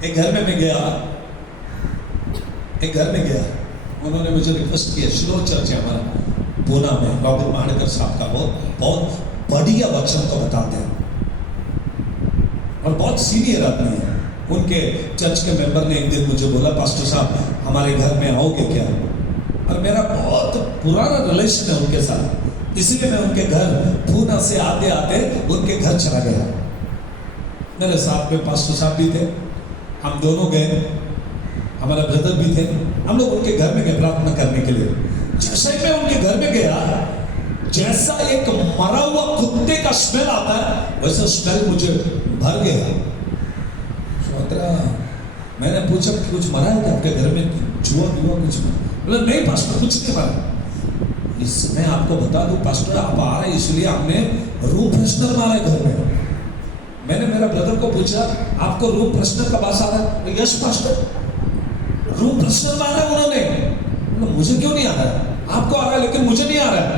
एक घर में मैं गया, एक घर में गया, उन्होंने मुझे रिक्वेस्ट किया, शिलोह चर्च है हमारा पूना में, रॉबिन महानकर साहब का बहुत बढ़िया वचन तो बताते हैं, और बहुत सीनियर आदमी है। उनके चर्च के मेंबर ने एक दिन मुझे बोला, पास्टर साहब हमारे घर में आओगे क्या? और मेरा बहुत पुराना रिलेशन है उनके साथ, इसलिए मैं उनके घर पूना से आते आते उनके घर चला गया। मेरे साथ में पास्टर साहब भी थे, हम दोनों गए, हमारा ब्रदर भी थे, हम लोग उनके घर में गए प्रार्थना करने के लिए। जैसे ही मैं उनके घर में गया, जैसा एक मरा हुआ कुत्ते का स्मेल आता है, वैसा स्मेल मुझे भर गया। मैंने पूछा कुछ मरा है क्या आपके घर में, जुआ कुछ? बोला नहीं पास्टर, कुछ नहीं मरा। इसमें आपको बता दूं पास्टर, आप आ रहे इसलिए हमने रूम फ्रेशनर मारा है घर में। मैंने मेरा ब्रदर को पूछा, आपको रूम फ्रेशनर का बास आ रहा है? यस पास्टर, रूम फ्रेशनर मारा है उन्होंने। मुझे क्यों नहीं आ रहा है? आपको आ रहा है लेकिन मुझे नहीं आ रहा है,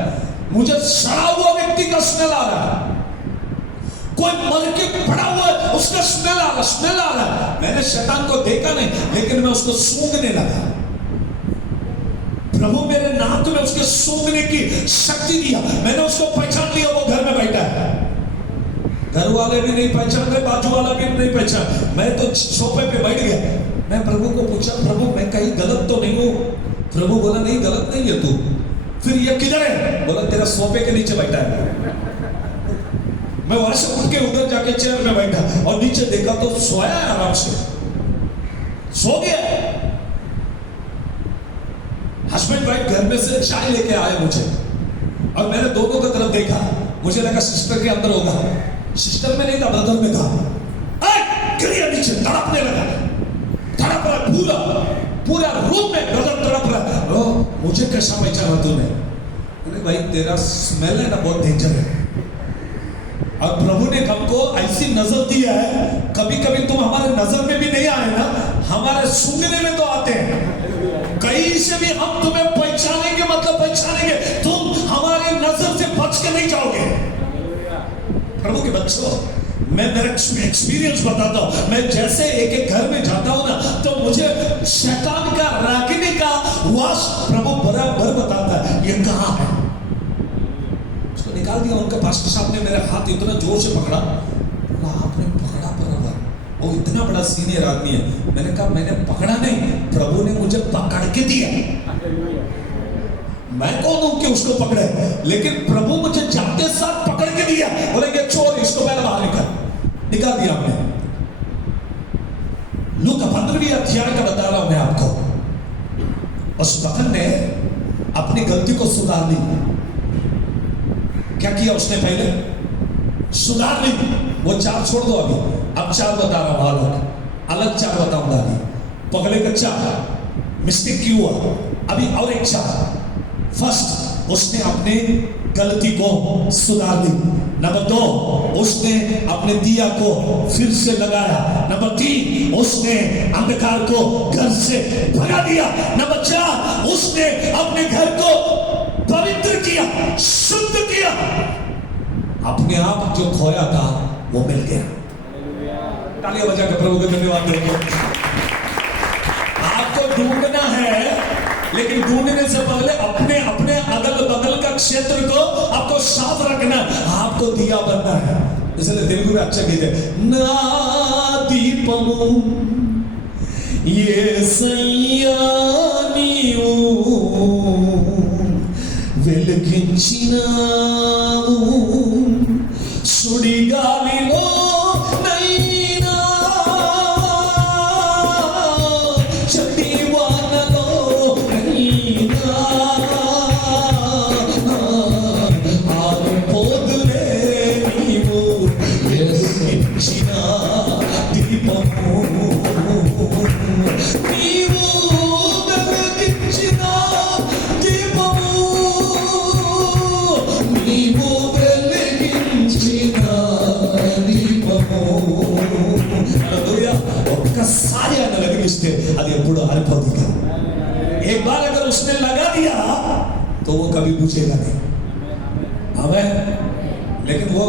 मुझे सड़ा हुआ व्यक्ति का स्मेल आ रहा है, कोई मर के पड़ा हुआ है उसका स्मेल आ रहा है। मैंने शैतान को देखा नहीं, लेकिन मैं उसको सूंघने लगा। प्रभु मेरे नाक में उसके सूंघने की शक्ति दिया, मैंने उसको पहचान लिया, वो घर में बैठा है। घर वाले भी नहीं पहचान रहे, बाजू वाला भी नहीं पहचान, मैं तो सोफे पे बैठ गया। मैं प्रभु को पूछा, प्रभु मैं कहीं गलत तो नहीं हूं? प्रभु बोला नहीं गलत नहीं है तू। फिर ये किधर है? बोला तेरा सोफे के नीचे बैठा है। मैं वहां से उठ के उधर जाके चेयर में बैठा और नीचे देखा तो सोया है, आराम से सो गया। हस्बैंड वाइफ घर में से चाय लेके आए मुझे, और मैंने दोनों की तरफ देखा, मुझे लगा सिस्टर के अंदर होगा, सिस्टर में नहीं था, ब्रदर में था। गिर नीचे, तड़पने लगा, तड़प रहा पूरा रूम में, ब्रदर तड़प रहा। मुझे कैसा पहचाना तूने? अरे भाई तेरा स्मेल है ना बहुत डेंजर है, और प्रभु ने हमको ऐसी नजर दी है, कभी कभी तुम हमारे नजर में भी नहीं आए ना, हमारे सूंघने में तो आते हैं। कहीं से भी हम तुम्हें पहचानेंगे, मतलब पहचानेंगे, तुम हमारे नजर से बच के नहीं जाओगे। प्रभु के बच्चों, मैं मेरा एक्सपीरियंस बताता हूं, मैं जैसे एक घर में जाता हूं ना, तो मुझे शैतान का रागने का वास प्रभु बराबर बताता है, ये कहां है। उसको निकाल दिया। उनका पास्टर साहब ने मेरा हाथ इतना जोर से पकड़ा, बोला आपने पकड़ा बराबर, वो इतना बड़ा सीनियर आदमी है। मैंने कहा मैंने पकड़ा नहीं, प्रभु ने मुझे पकड़ के दिया। मैं कौन हूं कि उसको पकड़े, लेकिन प्रभु मुझे जाते साथ पकड़ के दिया। बोलेंगे चोर, इसको पहले बाहर निकाल दिया हमने। लूका 15वीं अध्याय का बता रहा हूं मैं आपको। उस बखन ने अपनी गलती को सुधार ली। क्या किया उसने? पहले सुधार ली। वो 4 छोड़ दो अभी, अब 4 बता रहा हूं, अलग 4 बताऊंगा अभी। पगले का 4 मिस्टेक क्यों हुआ, अभी और एक 4। फर्स्ट, उसने अपने गलती को सुधार ली। नंबर 2, उसने अपने दिया को फिर से लगाया। नंबर 3, उसने अंधकार को घर से भगा दिया। नंबर 4, उसने अपने घर को पवित्र किया, शुद्ध किया। अपने आप जो खोया था वो मिल गया। तालियां बजा के प्रभु को धन्यवाद देंगे। आपको ढूंढना है, लेकिन ढूंढने से पहले अपने अगल क्षेत्र को आपको साफ रखना, आपको दिया बनना है। इसलिए तेलुगु में अच्छा गीत है, ना दीपमु యేసయ్యా నీవు వెలిగించినావు, సుడిగాలిలో నైనా చండివానలో నైనా ఆరిపోదులే నీవు వెలిగించిన దీపము, నీవు వెలిగించిన దీపము, నీవు వెలిగించిన దీపము. హల్లెలూయా. ఒక్కసారి ఆయన వెలిగిస్తే అది ఎప్పుడు ఆరిపోదు. एक बार अगर उसने लगा दिया तो वो कभी बुझेगा नहीं। आमीन। लेकिन वो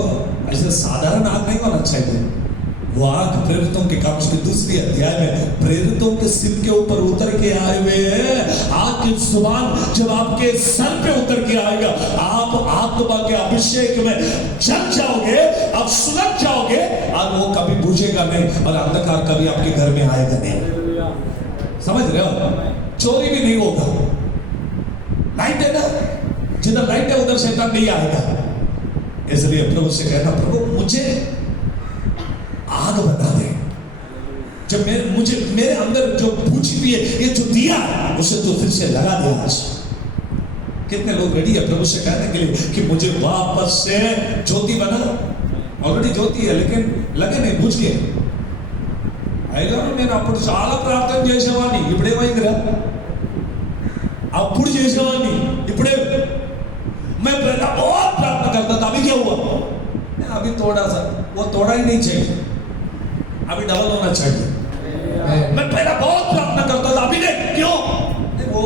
ऐसे साधारण आग नहीं होना चाहिए। वो आग प्रेरितों के काम के दूसरी अध्याय में प्रेरितों के सिर के ऊपर उतर के आए हुए आग की जुबान जब आपके सर पे उतर के आएगा, आप आत्मा के अभिषेक में जल जाओगे, आप सुलग जाओगे और वो कभी बुझेगा नहीं और अंधकार कभी आपके घर में आएगा नहीं। समझ रहे हो? चोरी भी नहीं होगा। लाइट है ना, जिधर लाइट है उधर शैतान नहीं आएगा। इसलिए प्रभु से कहना, प्रभु मुझे आग बना दे, जब मेरे अंदर जो बुझी हुई है, ये जो दिया उसे तो फिर से लगा दे आज। कितने लोग रेडी है प्रभु से कहने के लिए कि मुझे वापस से ज्योति बना? ऑलरेडी ज्योति है लेकिन लगे नहीं, बुझ गए। అయ్యగారు నేను అప్పుడు చాలా ప్రార్థన చేసేవాడిని, ఇప్పుడేమైందిరా? అప్పుడు చేసేవాడిని, ఇప్పుడే मैं पहले बहुत प्रार्थना करता था, अभी क्या हुआ? अभी थोड़ा सा, वो थोड़ा ही नहीं चाहिए, अभी डबल होना चाहिए। मैं पहले बहुत प्रार्थना करता था, अभी नहीं, क्यों? वो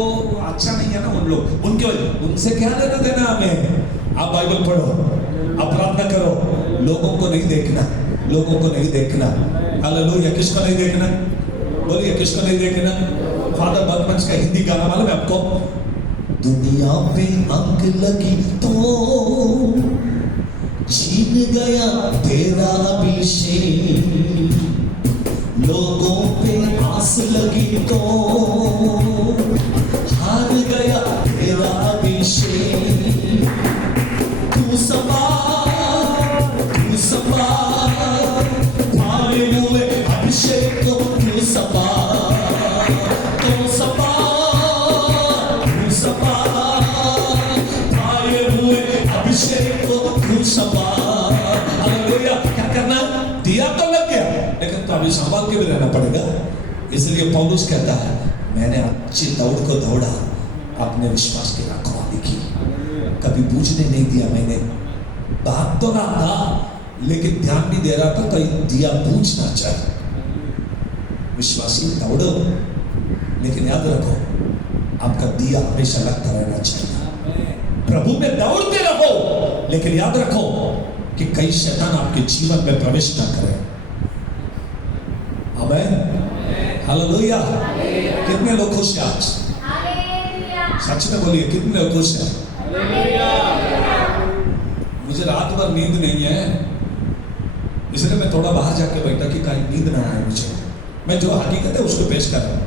अच्छा नहीं है ना उन लोग, उनसे क्या लेना देना हमें? आप बाइबल पढ़ो, आप प्रार्थना करो, लोगों को नहीं देखना, लोगों को नहीं देखना। हालेलुया। किसको नहीं देखना? बोलिए किसको नहीं देखना? फादर बदमंच का हिंदी गाना मालूम है आपको? दुनिया पे आग लगी तो छीन गया तेरा अभिषेक, लोगों पे आस लगी तो हार गया तेरा अभिषेक। तू सपा भारे हुए अभिषेक को तू सपा, तो सपा भारे हुए अभिषेक को तू सपा। हालेलुया। क्या करना? दिया तो लग गया लेकिन तो अभी संभाल के भी रहना पड़ेगा। इसलिए पौलुस कहता है, मैंने अच्छी दौड़ को दौड़ा, अपने विश्वास की रखवाली की, कभी बूझने नहीं दिया। मैंने भाग तो रहा था लेकिन ध्यान भी दे रहा था कहीं दिया बूझना चाहिए। विश्वासी दौड़ो लेकिन याद रखो आपका दिया हमेशा लगता रहना चाहिए। प्रभु में दौड़ते रहो लेकिन याद रखो कि कई शैतान आपके जीवन में प्रवेश ना करे। आमीन। हालेलुया। कितने लोग खुश हैं आज? सच में बोलिए कितने लोग खुश हैं? मुझे रात भर नींद नहीं है, इसलिए मैं थोड़ा बाहर जाके बैठा कि कहीं नींद ना आए मुझे। मैं जो हकीकत है उसको पेश कर रहा हूं,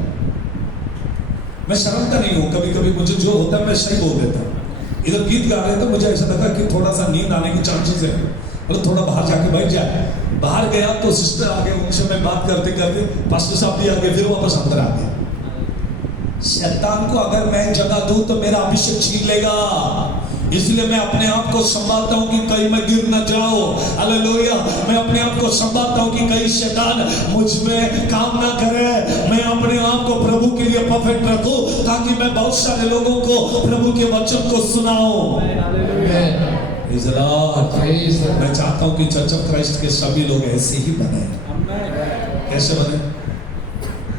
मैं शर्मता नहीं हूं। कभी कभी मुझे जो होता है मैं सही बोल देता हूं। इधर गीत गा रहे थे, मुझे ऐसा लगा कि थोड़ा सा नींद आने की चांसेस है, मतलब थोड़ा बाहर जाके बैठ जाए। बाहर गया तो सिस्टर आ गए, उनसे मैं बात करते करते पास्टर साहब भी आ गए, फिर वापस अंदर आ गया। शैतान को अगर मैं जगह दूं तो मेरा अभिषेक छीन लेगा, इसलिए मैं अपने आप को संभालता हूं कि कहीं मैं गिर न जाऊं। हालेलुया। मैं अपने आप को संभालता हूं कि कहीं शैतान मुझ में काम ना करे। मैं अपने आप को प्रभु के लिए परफेक्ट रखूं ताकि मैं बहुत सारे लोगों को प्रभु के वचन को सुनाऊं। मैं चाहता हूं कि चर्च ऑफ क्राइस्ट के सभी लोग ऐसे ही बने। कैसे बने?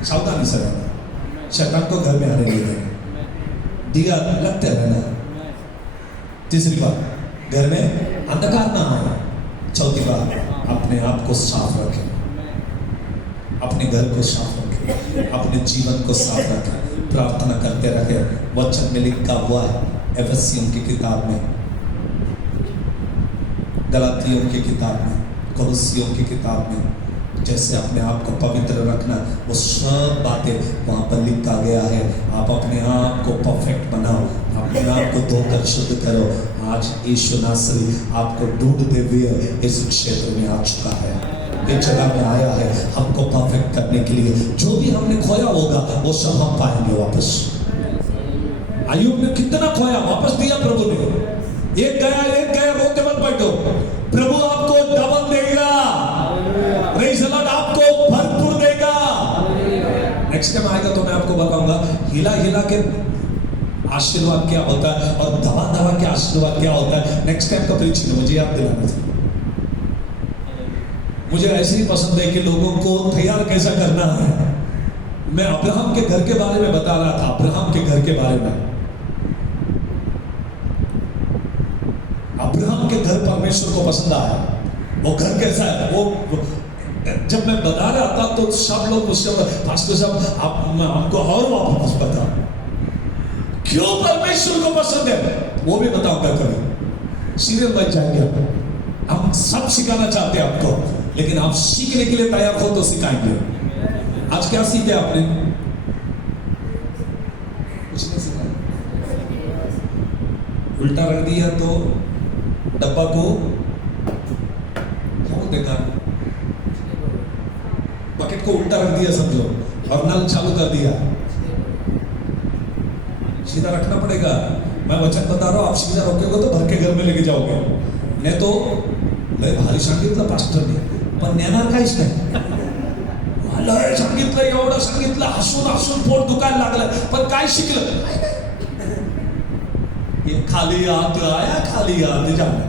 सावधानी से रहना, शैतान को घर में आने नहीं देना, दिया लगते रहना। तीसरी बात, घर में अंधकार ना आए। चौथी बात, अपने आप को साफ रखें, अपने घर को साफ रखें, अपने जीवन को साफ रखें। प्रार्थना करते रहे। वचन में लिखा हुआ है एफेसियों की किताब में, गलातियों की किताब में, कोलोसियों की किताब में, जैसे अपने आप को पवित्र रखना, वो सब बातें वहाँ पर लिखा गया है। आप अपने आप को परफेक्ट बनाओ, अपने आप को धोकर शुद्ध करो। आज यीशु नासरी आपको ढूंढते हुए इस क्षेत्र में आ चुका है, इस जगह में आया है हमको परफेक्ट करने के लिए। जो भी हमने खोया होगा वो सब हम पाएंगे वापस। अय्यूब ने कितना खोया, वापस दिया प्रभु ने। एक गया, रोते मत बैठो, प्रभु आपको डबल देगा। प्रेज़ द लॉर्ड, आपको भरपूर देगा। नेक्स्ट टाइम आएगा तो मैं आपको बताऊंगा हिला के आशीर्वाद क्या होता है और दबा के आशीर्वाद क्या होता है। नेक्स्ट टाइम का प्रीचिंग मुझे याद दिलाना था। मुझे ऐसे ही पसंद है कि लोगों को तैयार कैसा करना है। मैं अब्राहम के घर के बारे में बता रहा था, अब्राहम के घर के बारे में। अब्राहम के घर परमेश्वर को पसंद आया। वो घर कैसा है, वो जब मैं बता रहा था तो सब लोग मुझसे, पास्टर साहब आप हमको और वापस बताओ क्यों परमेश्वर को पसंद है। वो भी बताऊंगा कभी, सीरियल बच जाएंगे। हम सब सिखाना चाहते हैं आपको, लेकिन आप सीखने के लिए तैयार हो तो सिखाएंगे। आज क्या सीखे आपने? कुछ नहीं सीखा, उल्टा रख दिया तो डब्बा को देखा, बकेट को उल्टा रख दिया समझो, और नल चालू कर दिया। सीधा रखना पड़ेगा। मैं वचन बता रहा हूं, आप सीधा रखोगे तो भर के घर में लेके जाओगे। नहीं तो भारी सांगितलं पास्टरने, पण नेणार काहीच नाही। लय सांगितलं, एवढं सांगितलं, हसून पोट दुखायला लागलं, पण काय शिकलं? ये खाली हाथ आया, खाली हाथ जाना,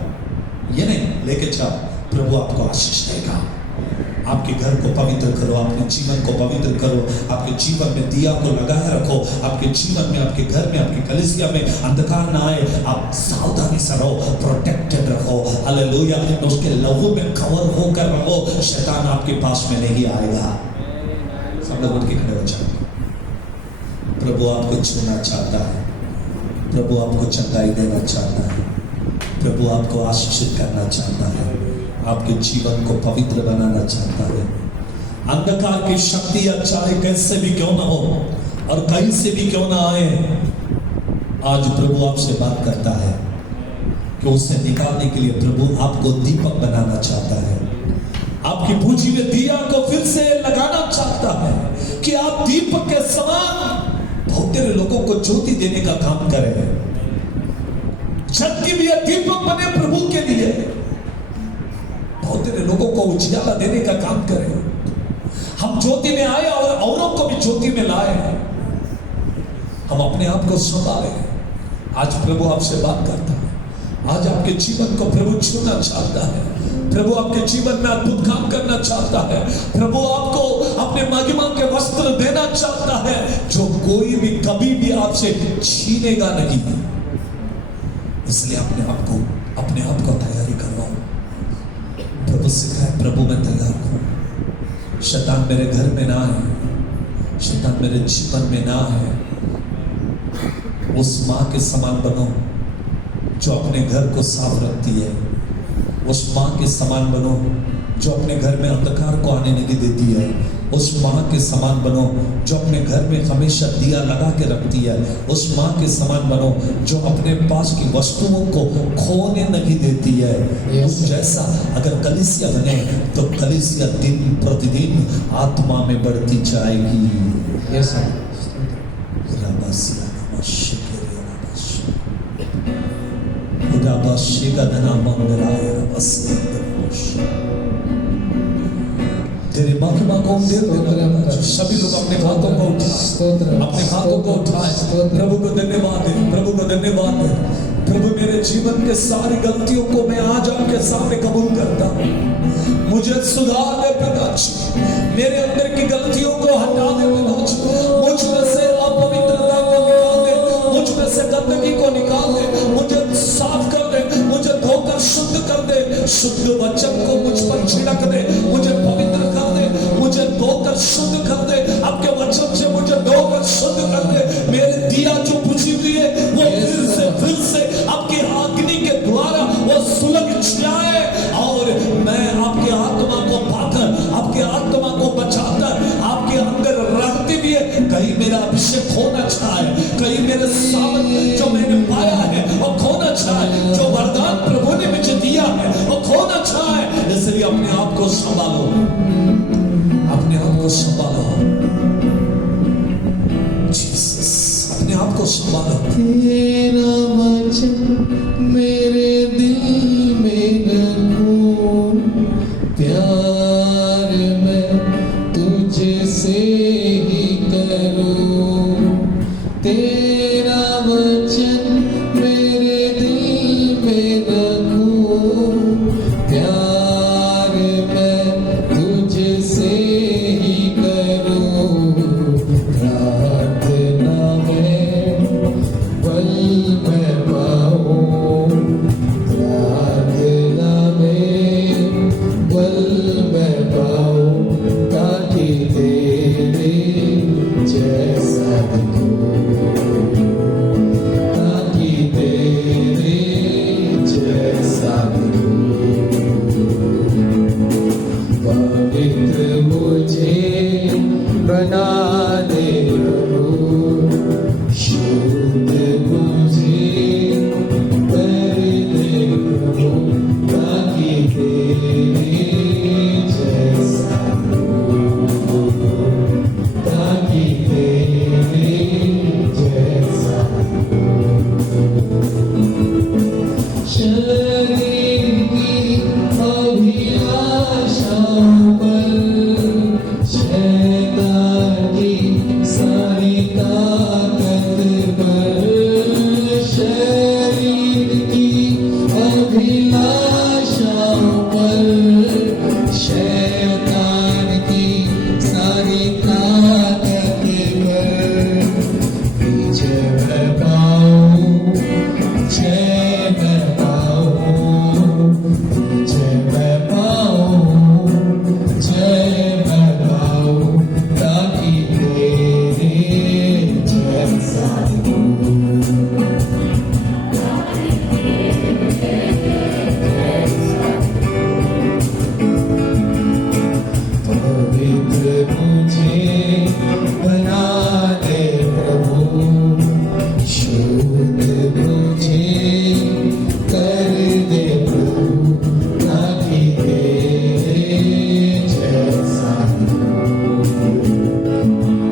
ये नहीं, लेके जाओ। प्रभु आपको आशीष देगा। आपके घर को पवित्र करो, अपने जीवन को पवित्र करो, आपके जीवन में दिया को लगाए रखो। आपके जीवन में, आपके घर में, आपकी कलीसिया में अंधकार ना आए। आप सावधानी से रहो, प्रोटेक्टेड रहो। हालेलुया। उसके लहू में कवर होकर रहो, शैतान आपके पास में नहीं आएगा। सब लोग उठ के खड़े हो जाओ। प्रभु आपको छूना चाहता है, प्रभु आपको चंगाई देना चाहता है, प्रभु आपको आशीषित करना चाहता है, आपके जीवन को पवित्र बनाना चाहता है। अंधकार की शक्ति चाहे कैसे भी क्यों ना हो और कहीं से भी क्यों ना आए, आज प्रभु आपसे बात करता है कि उसे निकालने के लिए प्रभु आपको दीपक बनाना चाहता है। आपकी बूझी में दिया को फिर से लगाना चाहता है कि आप दीपक के समान बहुत तेरे लोगों को ज्योति देने का काम करें। जग के लिए दीपक बने प्रभु के लिए, बहुत तेरे लोगों को उजियाला देने का काम करें। हम ज्योति में आए और औरों को भी ज्योति में लाए। हम अपने आप को संभाले। आज प्रभु आपसे बात करता है। आज आपके जीवन को प्रभु छूना चाहता है। प्रभु आपके जीवन में अद्भुत काम करना चाहता है। प्रभु आपको अपने महिमा के वस्त्र देना चाहता है, जो कोई भी कभी भी आपसे छीनेगा नहीं। इसलिए अपने आप को तैयारी करवाओ। प्रभु सिखाए, प्रभु मैं तैयार हूं। शैतान मेरे घर में ना है, शैतान मेरे जीवन में ना है। उस माँ के समान बनो जो अपने घर को साफ रखती है। उस माँ के समान बनो जो अपने घर में अंधकार को आने नहीं देती है। उस माँ के समान बनो जो अपने घर में हमेशा दिया लगा के रखती है। उस माँ के समान बनो जो अपने पास की वस्तुओं को खोने नहीं देती है। उस जैसा अगर कलीसिया बने तो कलीसिया दिन प्रतिदिन आत्मा में बढ़ती जाएगी। Yes sir. तेरे महिमा को सभी लोग अपने हाथों को उठाए, प्रभु को धन्यवाद दे, प्रभु को धन्यवाद दे। प्रभु मेरे जीवन के सारी गलतियों को मैं आज आपके सामने कबूल करता हूँ। मुझे सुधार दे पिताजी, मेरे अंदर की गलतियों को हटा दे पिताजी। मुझ में से अपवित्रता को निकाल दे, मुझ में से गंदगी को निकाल दे, मुझे साफ कर दे, मुझे धोकर शुद्ध कर दे। शुद्ध वचन को मुझ पर छिड़क दे, मुझे पवित्र कर दे, मुझे धोकर शुद्ध कर दे। आपके वचन से मुझे धोकर शुद्ध कर दे। बाबत जो मैंने पाया है वो खोना चाहे, जो वरदान प्रभु ने मुझे दिया है वो खोना चाहे। इसलिए अपने आप को संभालो, अपने आप को संभालो, जीसस, अपने आप को संभालो। तेरा वचन मेरे दिल में रखूं, प्यार मैं तुझसे ही करूं। तेरा वचन मेरे दिल में रखूं, प्यार मैं तुझसे ही करूं। प्रार्थना में पल मैं पाऊं, प्रार्थना में पल मैं पाऊं, ताकि तेरे जैसा दिखूं, ताकि तेरे जैसा दिखूं। पवित्र मुझे बना दे प्रभु, शुद्ध मुझे कर दे प्रभु, ताकि तेरे जैसा दिखूं, ताकि तेरे जैसा दिखूं। शरीर की अभिलाषाओं पर, शैतान की सारी ताकत पर, शरीर की अभिलाषाओं पर, शैतान की सारी ताकत पर, पीछे मैं पाऊं, जय मैं पाऊं, पीछे मैं पाऊं, जय मैं पाऊं, ताकि तेरे जैसा दिखूं। पवित्र मुझे बना दे प्रभु, शुद्ध मुझे कर दे प्रभु, ताकि तेरे जैसा दिखूं,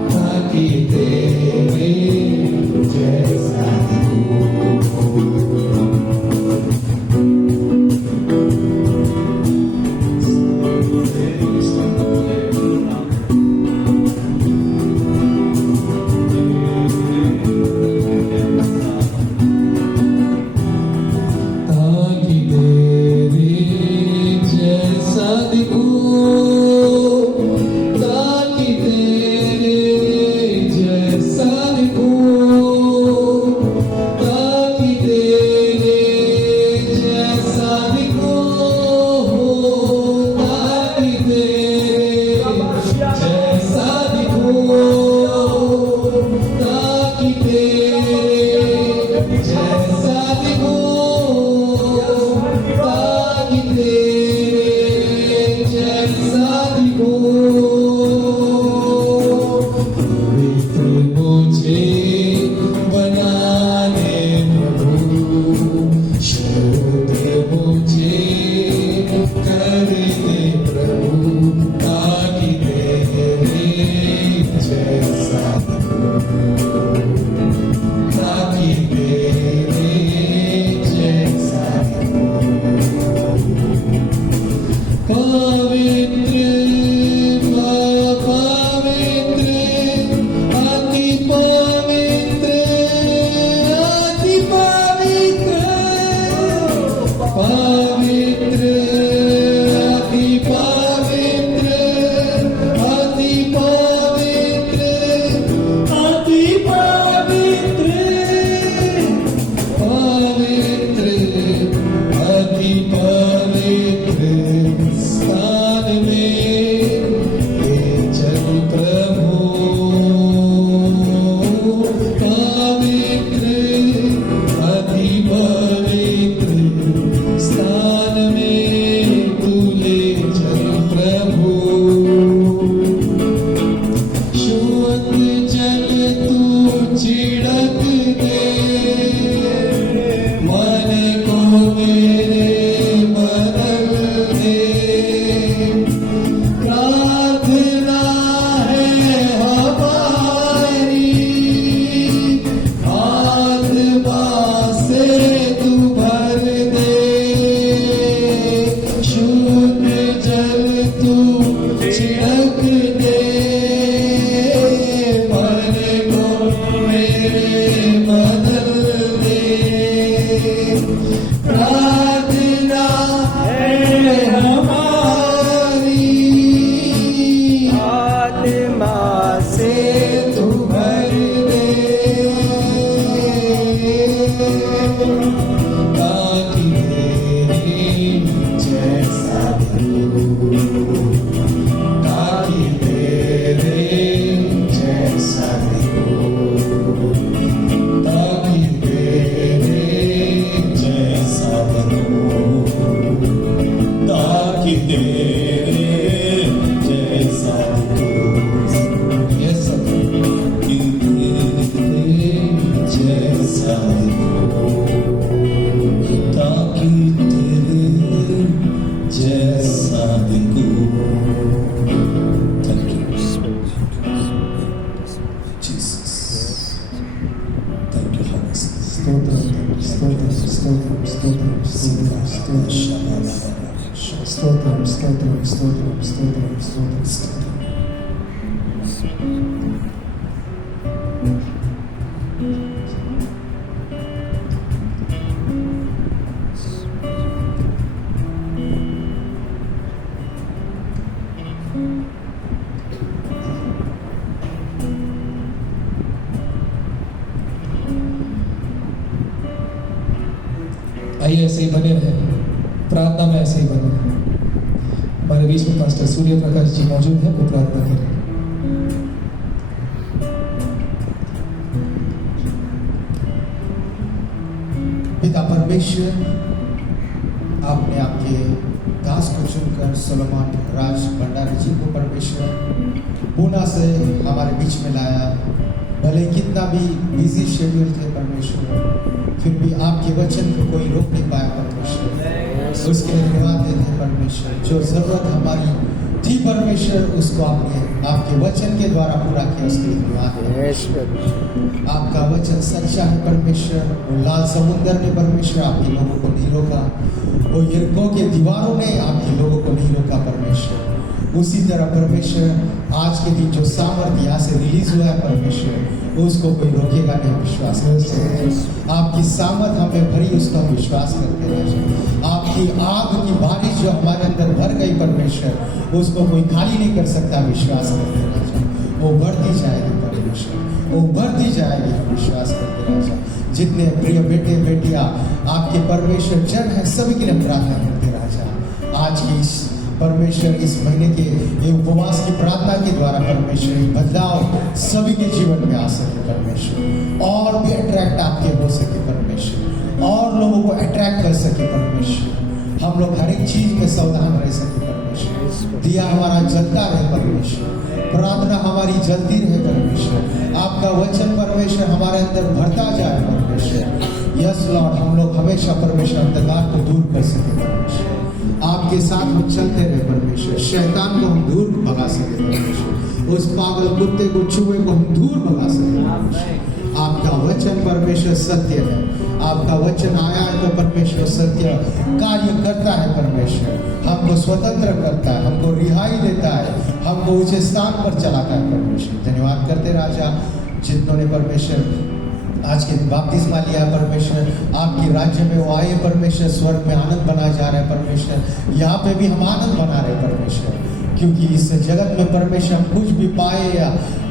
ताकि तेरे जैसा दिखूं। ताकि तेरे जैसा दिखूं, ताकि तेरे जैसा दिखूं, ताकि तेरे जैसा दिखूं, ताकि तेरे जैसा दिखूं, ताकि तेरे जैसा दिखूं, ताकि तेरे जैसा दिखूं। पवित्र मुझे बना दे प्रभु, शुद्ध मुझे कर दे प्रभु, ताकि तेरे जैसा दिखूं, ताकि तेरे స్తోత్రం స్తోత్రం స్తోత్రం స్తోత్రం స్తోత్రం స్తోత్రం స్తోత్రం స్తోత్రం స్తోత్రం స్తోత్రం. आइए ऐसे ही बने रहे, प्रार्थना में ऐसे ही बने रहे. हमारे बीच में पास्टर सूर्य प्रकाश जी मौजूद हैं, वो प्रार्थना करें. पिता परमेश्वर, आपने आपके दास को चुनकर सोलोमन राज भंडारी जी को परमेश्वर पुणे से हमारे बीच में लाया. भले कितना भी बिजी शेड्यूल थे परमेश्वर, फिर भी आपके वचन को कोई रोक नहीं पाया परमेश्वर. उसके लिए धन्यवाद देते हैं परमेश्वर. जो जरूरत हमारी थी परमेश्वर, उसको आपने आपके वचन के द्वारा पूरा किया, उसके लिए धन्यवाद देते. आपका वचन सच्चा है परमेश्वर. वो लाल समुद्र ने परमेश्वर आपके लोगों को नहीं रोका, वो यरीहो के दीवारों ने आपके लोगों को नहीं रोका परमेश्वर. उसी तरह परमेश्वर आज के दिन जो सामर्थ्य यहाँ से रिलीज हुआ है परमेश्वर, उसको कोई रोकेगा नहीं. विश्वास करते हैं आपकी सामर्थ हमें भरी, उसका हम विश्वास करते हैं. आपकी आग की बारिश जो हमारे अंदर भर गई परमेश्वर, उसको कोई खाली नहीं कर सकता. विश्वास करते हैं वो बढ़ती जाएगी परमेश्वर, वो बढ़ती जाएगी. हम विश्वास करते हैं. जितने प्रिय बेटे बेटियां आपके परमेश्वर जन है, सभी के लिए प्रार्थना करते राजा. आज की इस परमेश्वर इस महीने के ये उपवास की प्रार्थना के द्वारा परमेश्वर बदलाव सभी के जीवन में आ सके परमेश्वर, और भी अट्रैक्ट आपके हो सके परमेश्वर, और लोगों को अट्रैक्ट कर सके परमेश्वर. हम लोग हर एक चीज में सावधान रह सके परमेश्वर. दिया हमारा जलता रहे परमेश्वर, प्रार्थना हमारी जलती रहे परमेश्वर. आपका वचन परमेश्वर हमारे अंदर भरता जाए परमेश्वर. यस लॉर्ड, हम लोग हमेशा परमेश्वर अंधकार को दूर कर सके परमेश्वर. आपके साथ हम चलते रहे परमेश्वर. शैतान को हम दूर भगा सके परमेश्वर. उस पागल कुत्ते को चूहे को हम दूर भगा सके परमेश्वर. आपका वचन परमेश्वर सत्य है. आपका वचन आया है तो परमेश्वर सत्य कार्य करता है परमेश्वर. हमको स्वतंत्र करता है, हमको रिहाई देता है, हमको ऊंचे स्थान पर चलाता है परमेश्वर. धन्यवाद करते राजा. जितनों ने परमेश्वर आज के दिन बपतिस्मा लिया परमेश्वर, आपके राज्य में वो आए परमेश्वर. स्वर्ग में आनंद बना जा रहा है परमेश्वर. यहाँ पे भी हम आनंद बना रहे परमेश्वर, क्योंकि इस जगत में परमेश्वर हम कुछ भी पाए या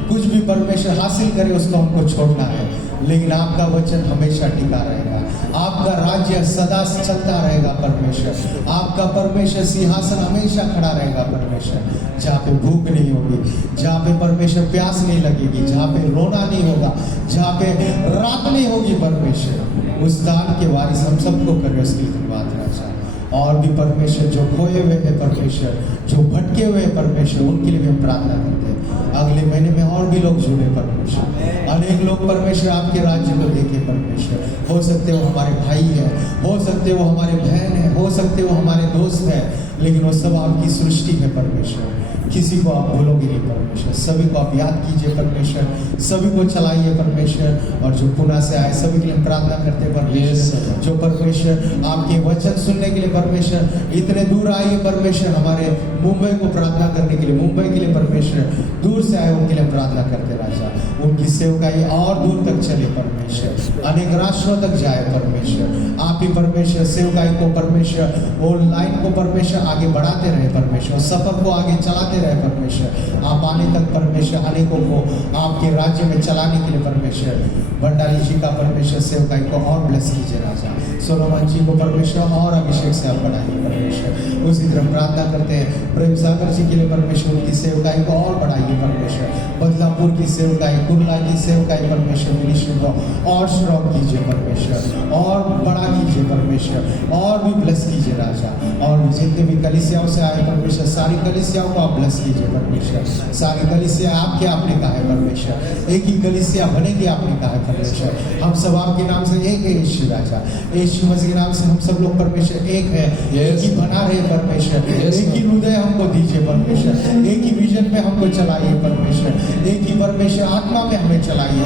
कुछ भी परमेश्वर हासिल करे, उसको हमको छोड़ना है. लेकिन आपका वचन हमेशा टिका रहेगा. आपका राज्य सदा चलता रहेगा परमेश्वर. आपका परमेश्वर सिंहासन हमेशा खड़ा रहेगा परमेश्वर. जहाँ पे भूख नहीं होगी, जहाँ पे परमेश्वर प्यास नहीं लगेगी, जहाँ पे रोना नहीं होगा, जहाँ पे रात नहीं होगी परमेश्वर, उस दान के वारिस हम सबको करें. उसके लिए धन्यवाद राजा. और भी परमेश्वर जो खोए हुए हैं परमेश्वर, जो भटके हुए हैं परमेश्वर, उनके लिए भी हम प्रार्थना करते हैं. अगले महीने में और भी लोग जुड़े परमेश्वर. अनेक लोग परमेश्वर आपके राज्य को देखे परमेश्वर. हो सकते वो हमारे भाई है, हो सकते वो हमारे बहन है, हो सकते वो हमारे दोस्त है, लेकिन वो सब आपकी सृष्टि है परमेश्वर. किसी को आप भूलोगे नहीं परमेश्वर. सभी को आप याद कीजिए परमेश्वर, सभी को चलाइए परमेश्वर. और जो पुणे से आए सभी के लिए प्रार्थना करते हैं परमेश्वर. जो परमेश्वर आपके वचन सुनने के लिए परमेश्वर इतने दूर आइए परमेश्वर. हमारे मुंबई को प्रार्थना करने के लिए, मुंबई के लिए परमेश्वर दूर से आए, उनके लिए प्रार्थना करते राजा. उनकी सेवकाई और दूर तक चले परमेश्वर, अनेक राष्ट्रों तक जाए परमेश्वर. आप ही परमेश्वर सेवकाई को परमेश्वर और लाइन को परमेश्वर आगे बढ़ाते रहे परमेश्वर. सफर को आगे चलाते रहे परमेश्वर. आप आने तक परमेश्वर अनेकों को आपके राज्य में चलाने के लिए परमेश्वर भंडारी जी का परमेश्वर सेवकाई को और ब्लेस कीजिए राजा. सोलोमन जी को परमेश्वर और अभिषेक से आप बढ़ाइए परमेश्वर. उसी तरह प्रार्थना करते हैं प्रेम सागर जी के लिए परमेश्वर, उनकी सेवकाई को और बढ़ाइए परमेश्वर. बदलापुर की सेवकाई, कुर्ला की सेवकाई परमेश्वर मिनिस्ट्री को और स्ट्रॉन्ग कीजिए परमेश्वर, और बड़ा कीजिए परमेश्वर. परमेश्वर, और भी ब्लेस कीजिए राजा। और जितने भी कलीसियाओं से आए परमेश्वर, सारी कलीसियाओं को आप ब्लेस कीजिए परमेश्वर। सारी कलीसिया आपके आपने कहा है परमेश्वर, एक ही कलीसिया बनेगी आपने कहा है परमेश्वर। हम सब आपके नाम से एक है यीशु राजा, यीशु मसीह के नाम से हम सब लोग परमेश्वर एक है, एक ही बना रहे परमेश्वर। एक ही हृदय हमको दीजिए परमेश्वर, एक ही विजन पे हमको चलाइए परमेश्वर, एक ही परमेश्वर आत्मा में हमें चलाइए,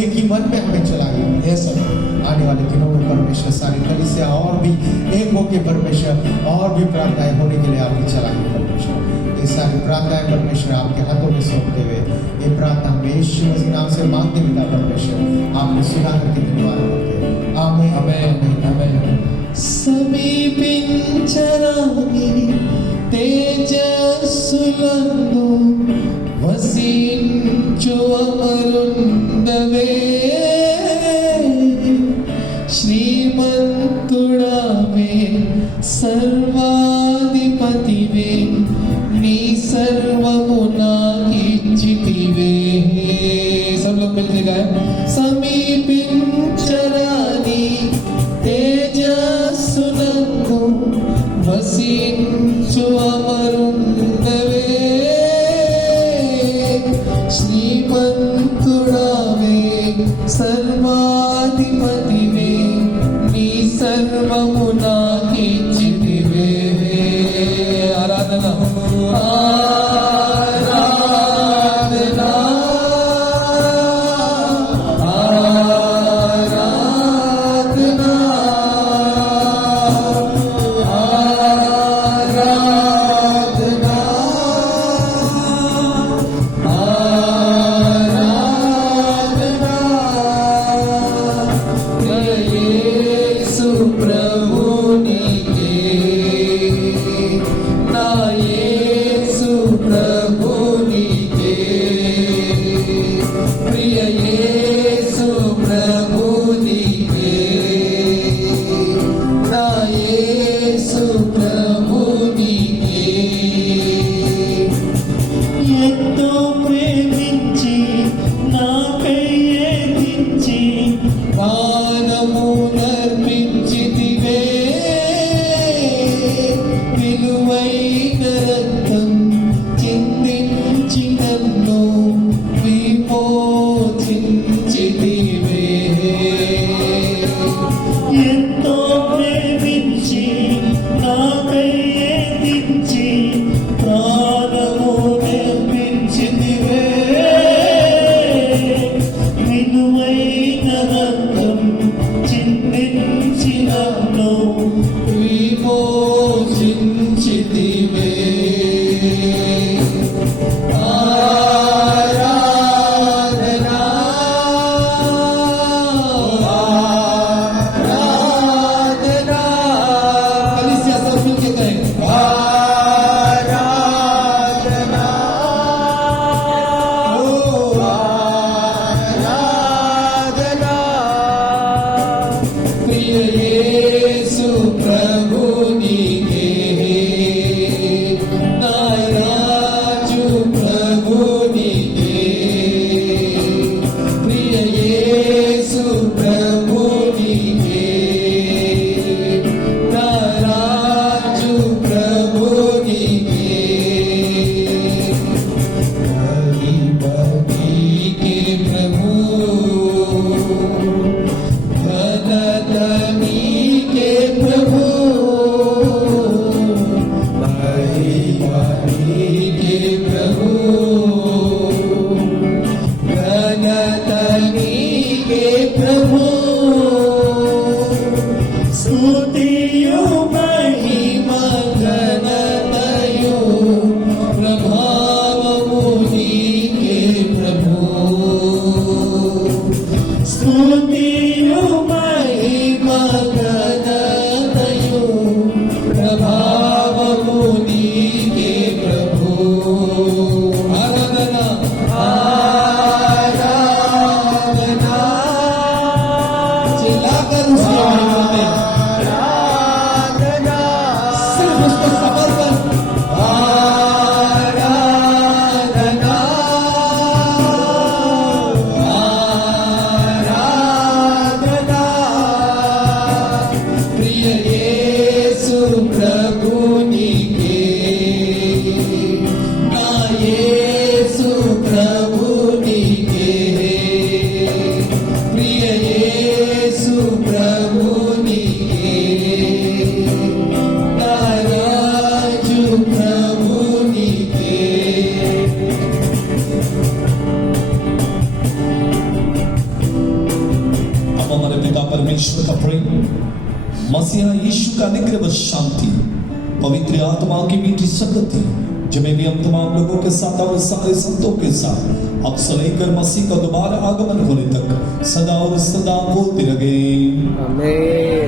एक ही मन में हमें चलाइए। आने वाले दिनों में परमेश्वर सारी कलीसिया और भी एक होके परमेश्वर और भी प्रार्थनाएं होने के लिए आपकी चलाइए परमेश्वर। ये सारी प्रार्थनाएं परमेश्वर आपके हाथों में सौंपते हुए ये प्रार्थना हम यीशु मसीह के नाम से मांगते पिता परमेश्वर, आपने सुना करके धन्यवाद करते हैं। आमीन आमीन आमीन। సమీపించరాని తేజస్సులందు వసించు అమరుండవే, శ్రీమంతుడవే సర్వాధిపతివే, నీ సర్వము నాకిచ్చితివే। सब लोग मिलके गाए। సమీపించరాని తేజస్సునందు వసించు అమరుండవే, శ్రీమంతుడవే సర్వాధిపతివే, నీ సర్వము నాకిచ్చితివే। ఆరాధన प्रभु का प्रेम, मसीहा यीशु का निग्रह शांति, पवित्र आत्मा की मीठी संगति जिसमें भी हम तमाम लोगों के साथ और सारे संतों के साथ अक्सर लेकर मसीह का दोबारा आगमन होने तक सदा और सदा बोलते रहे। आमीन।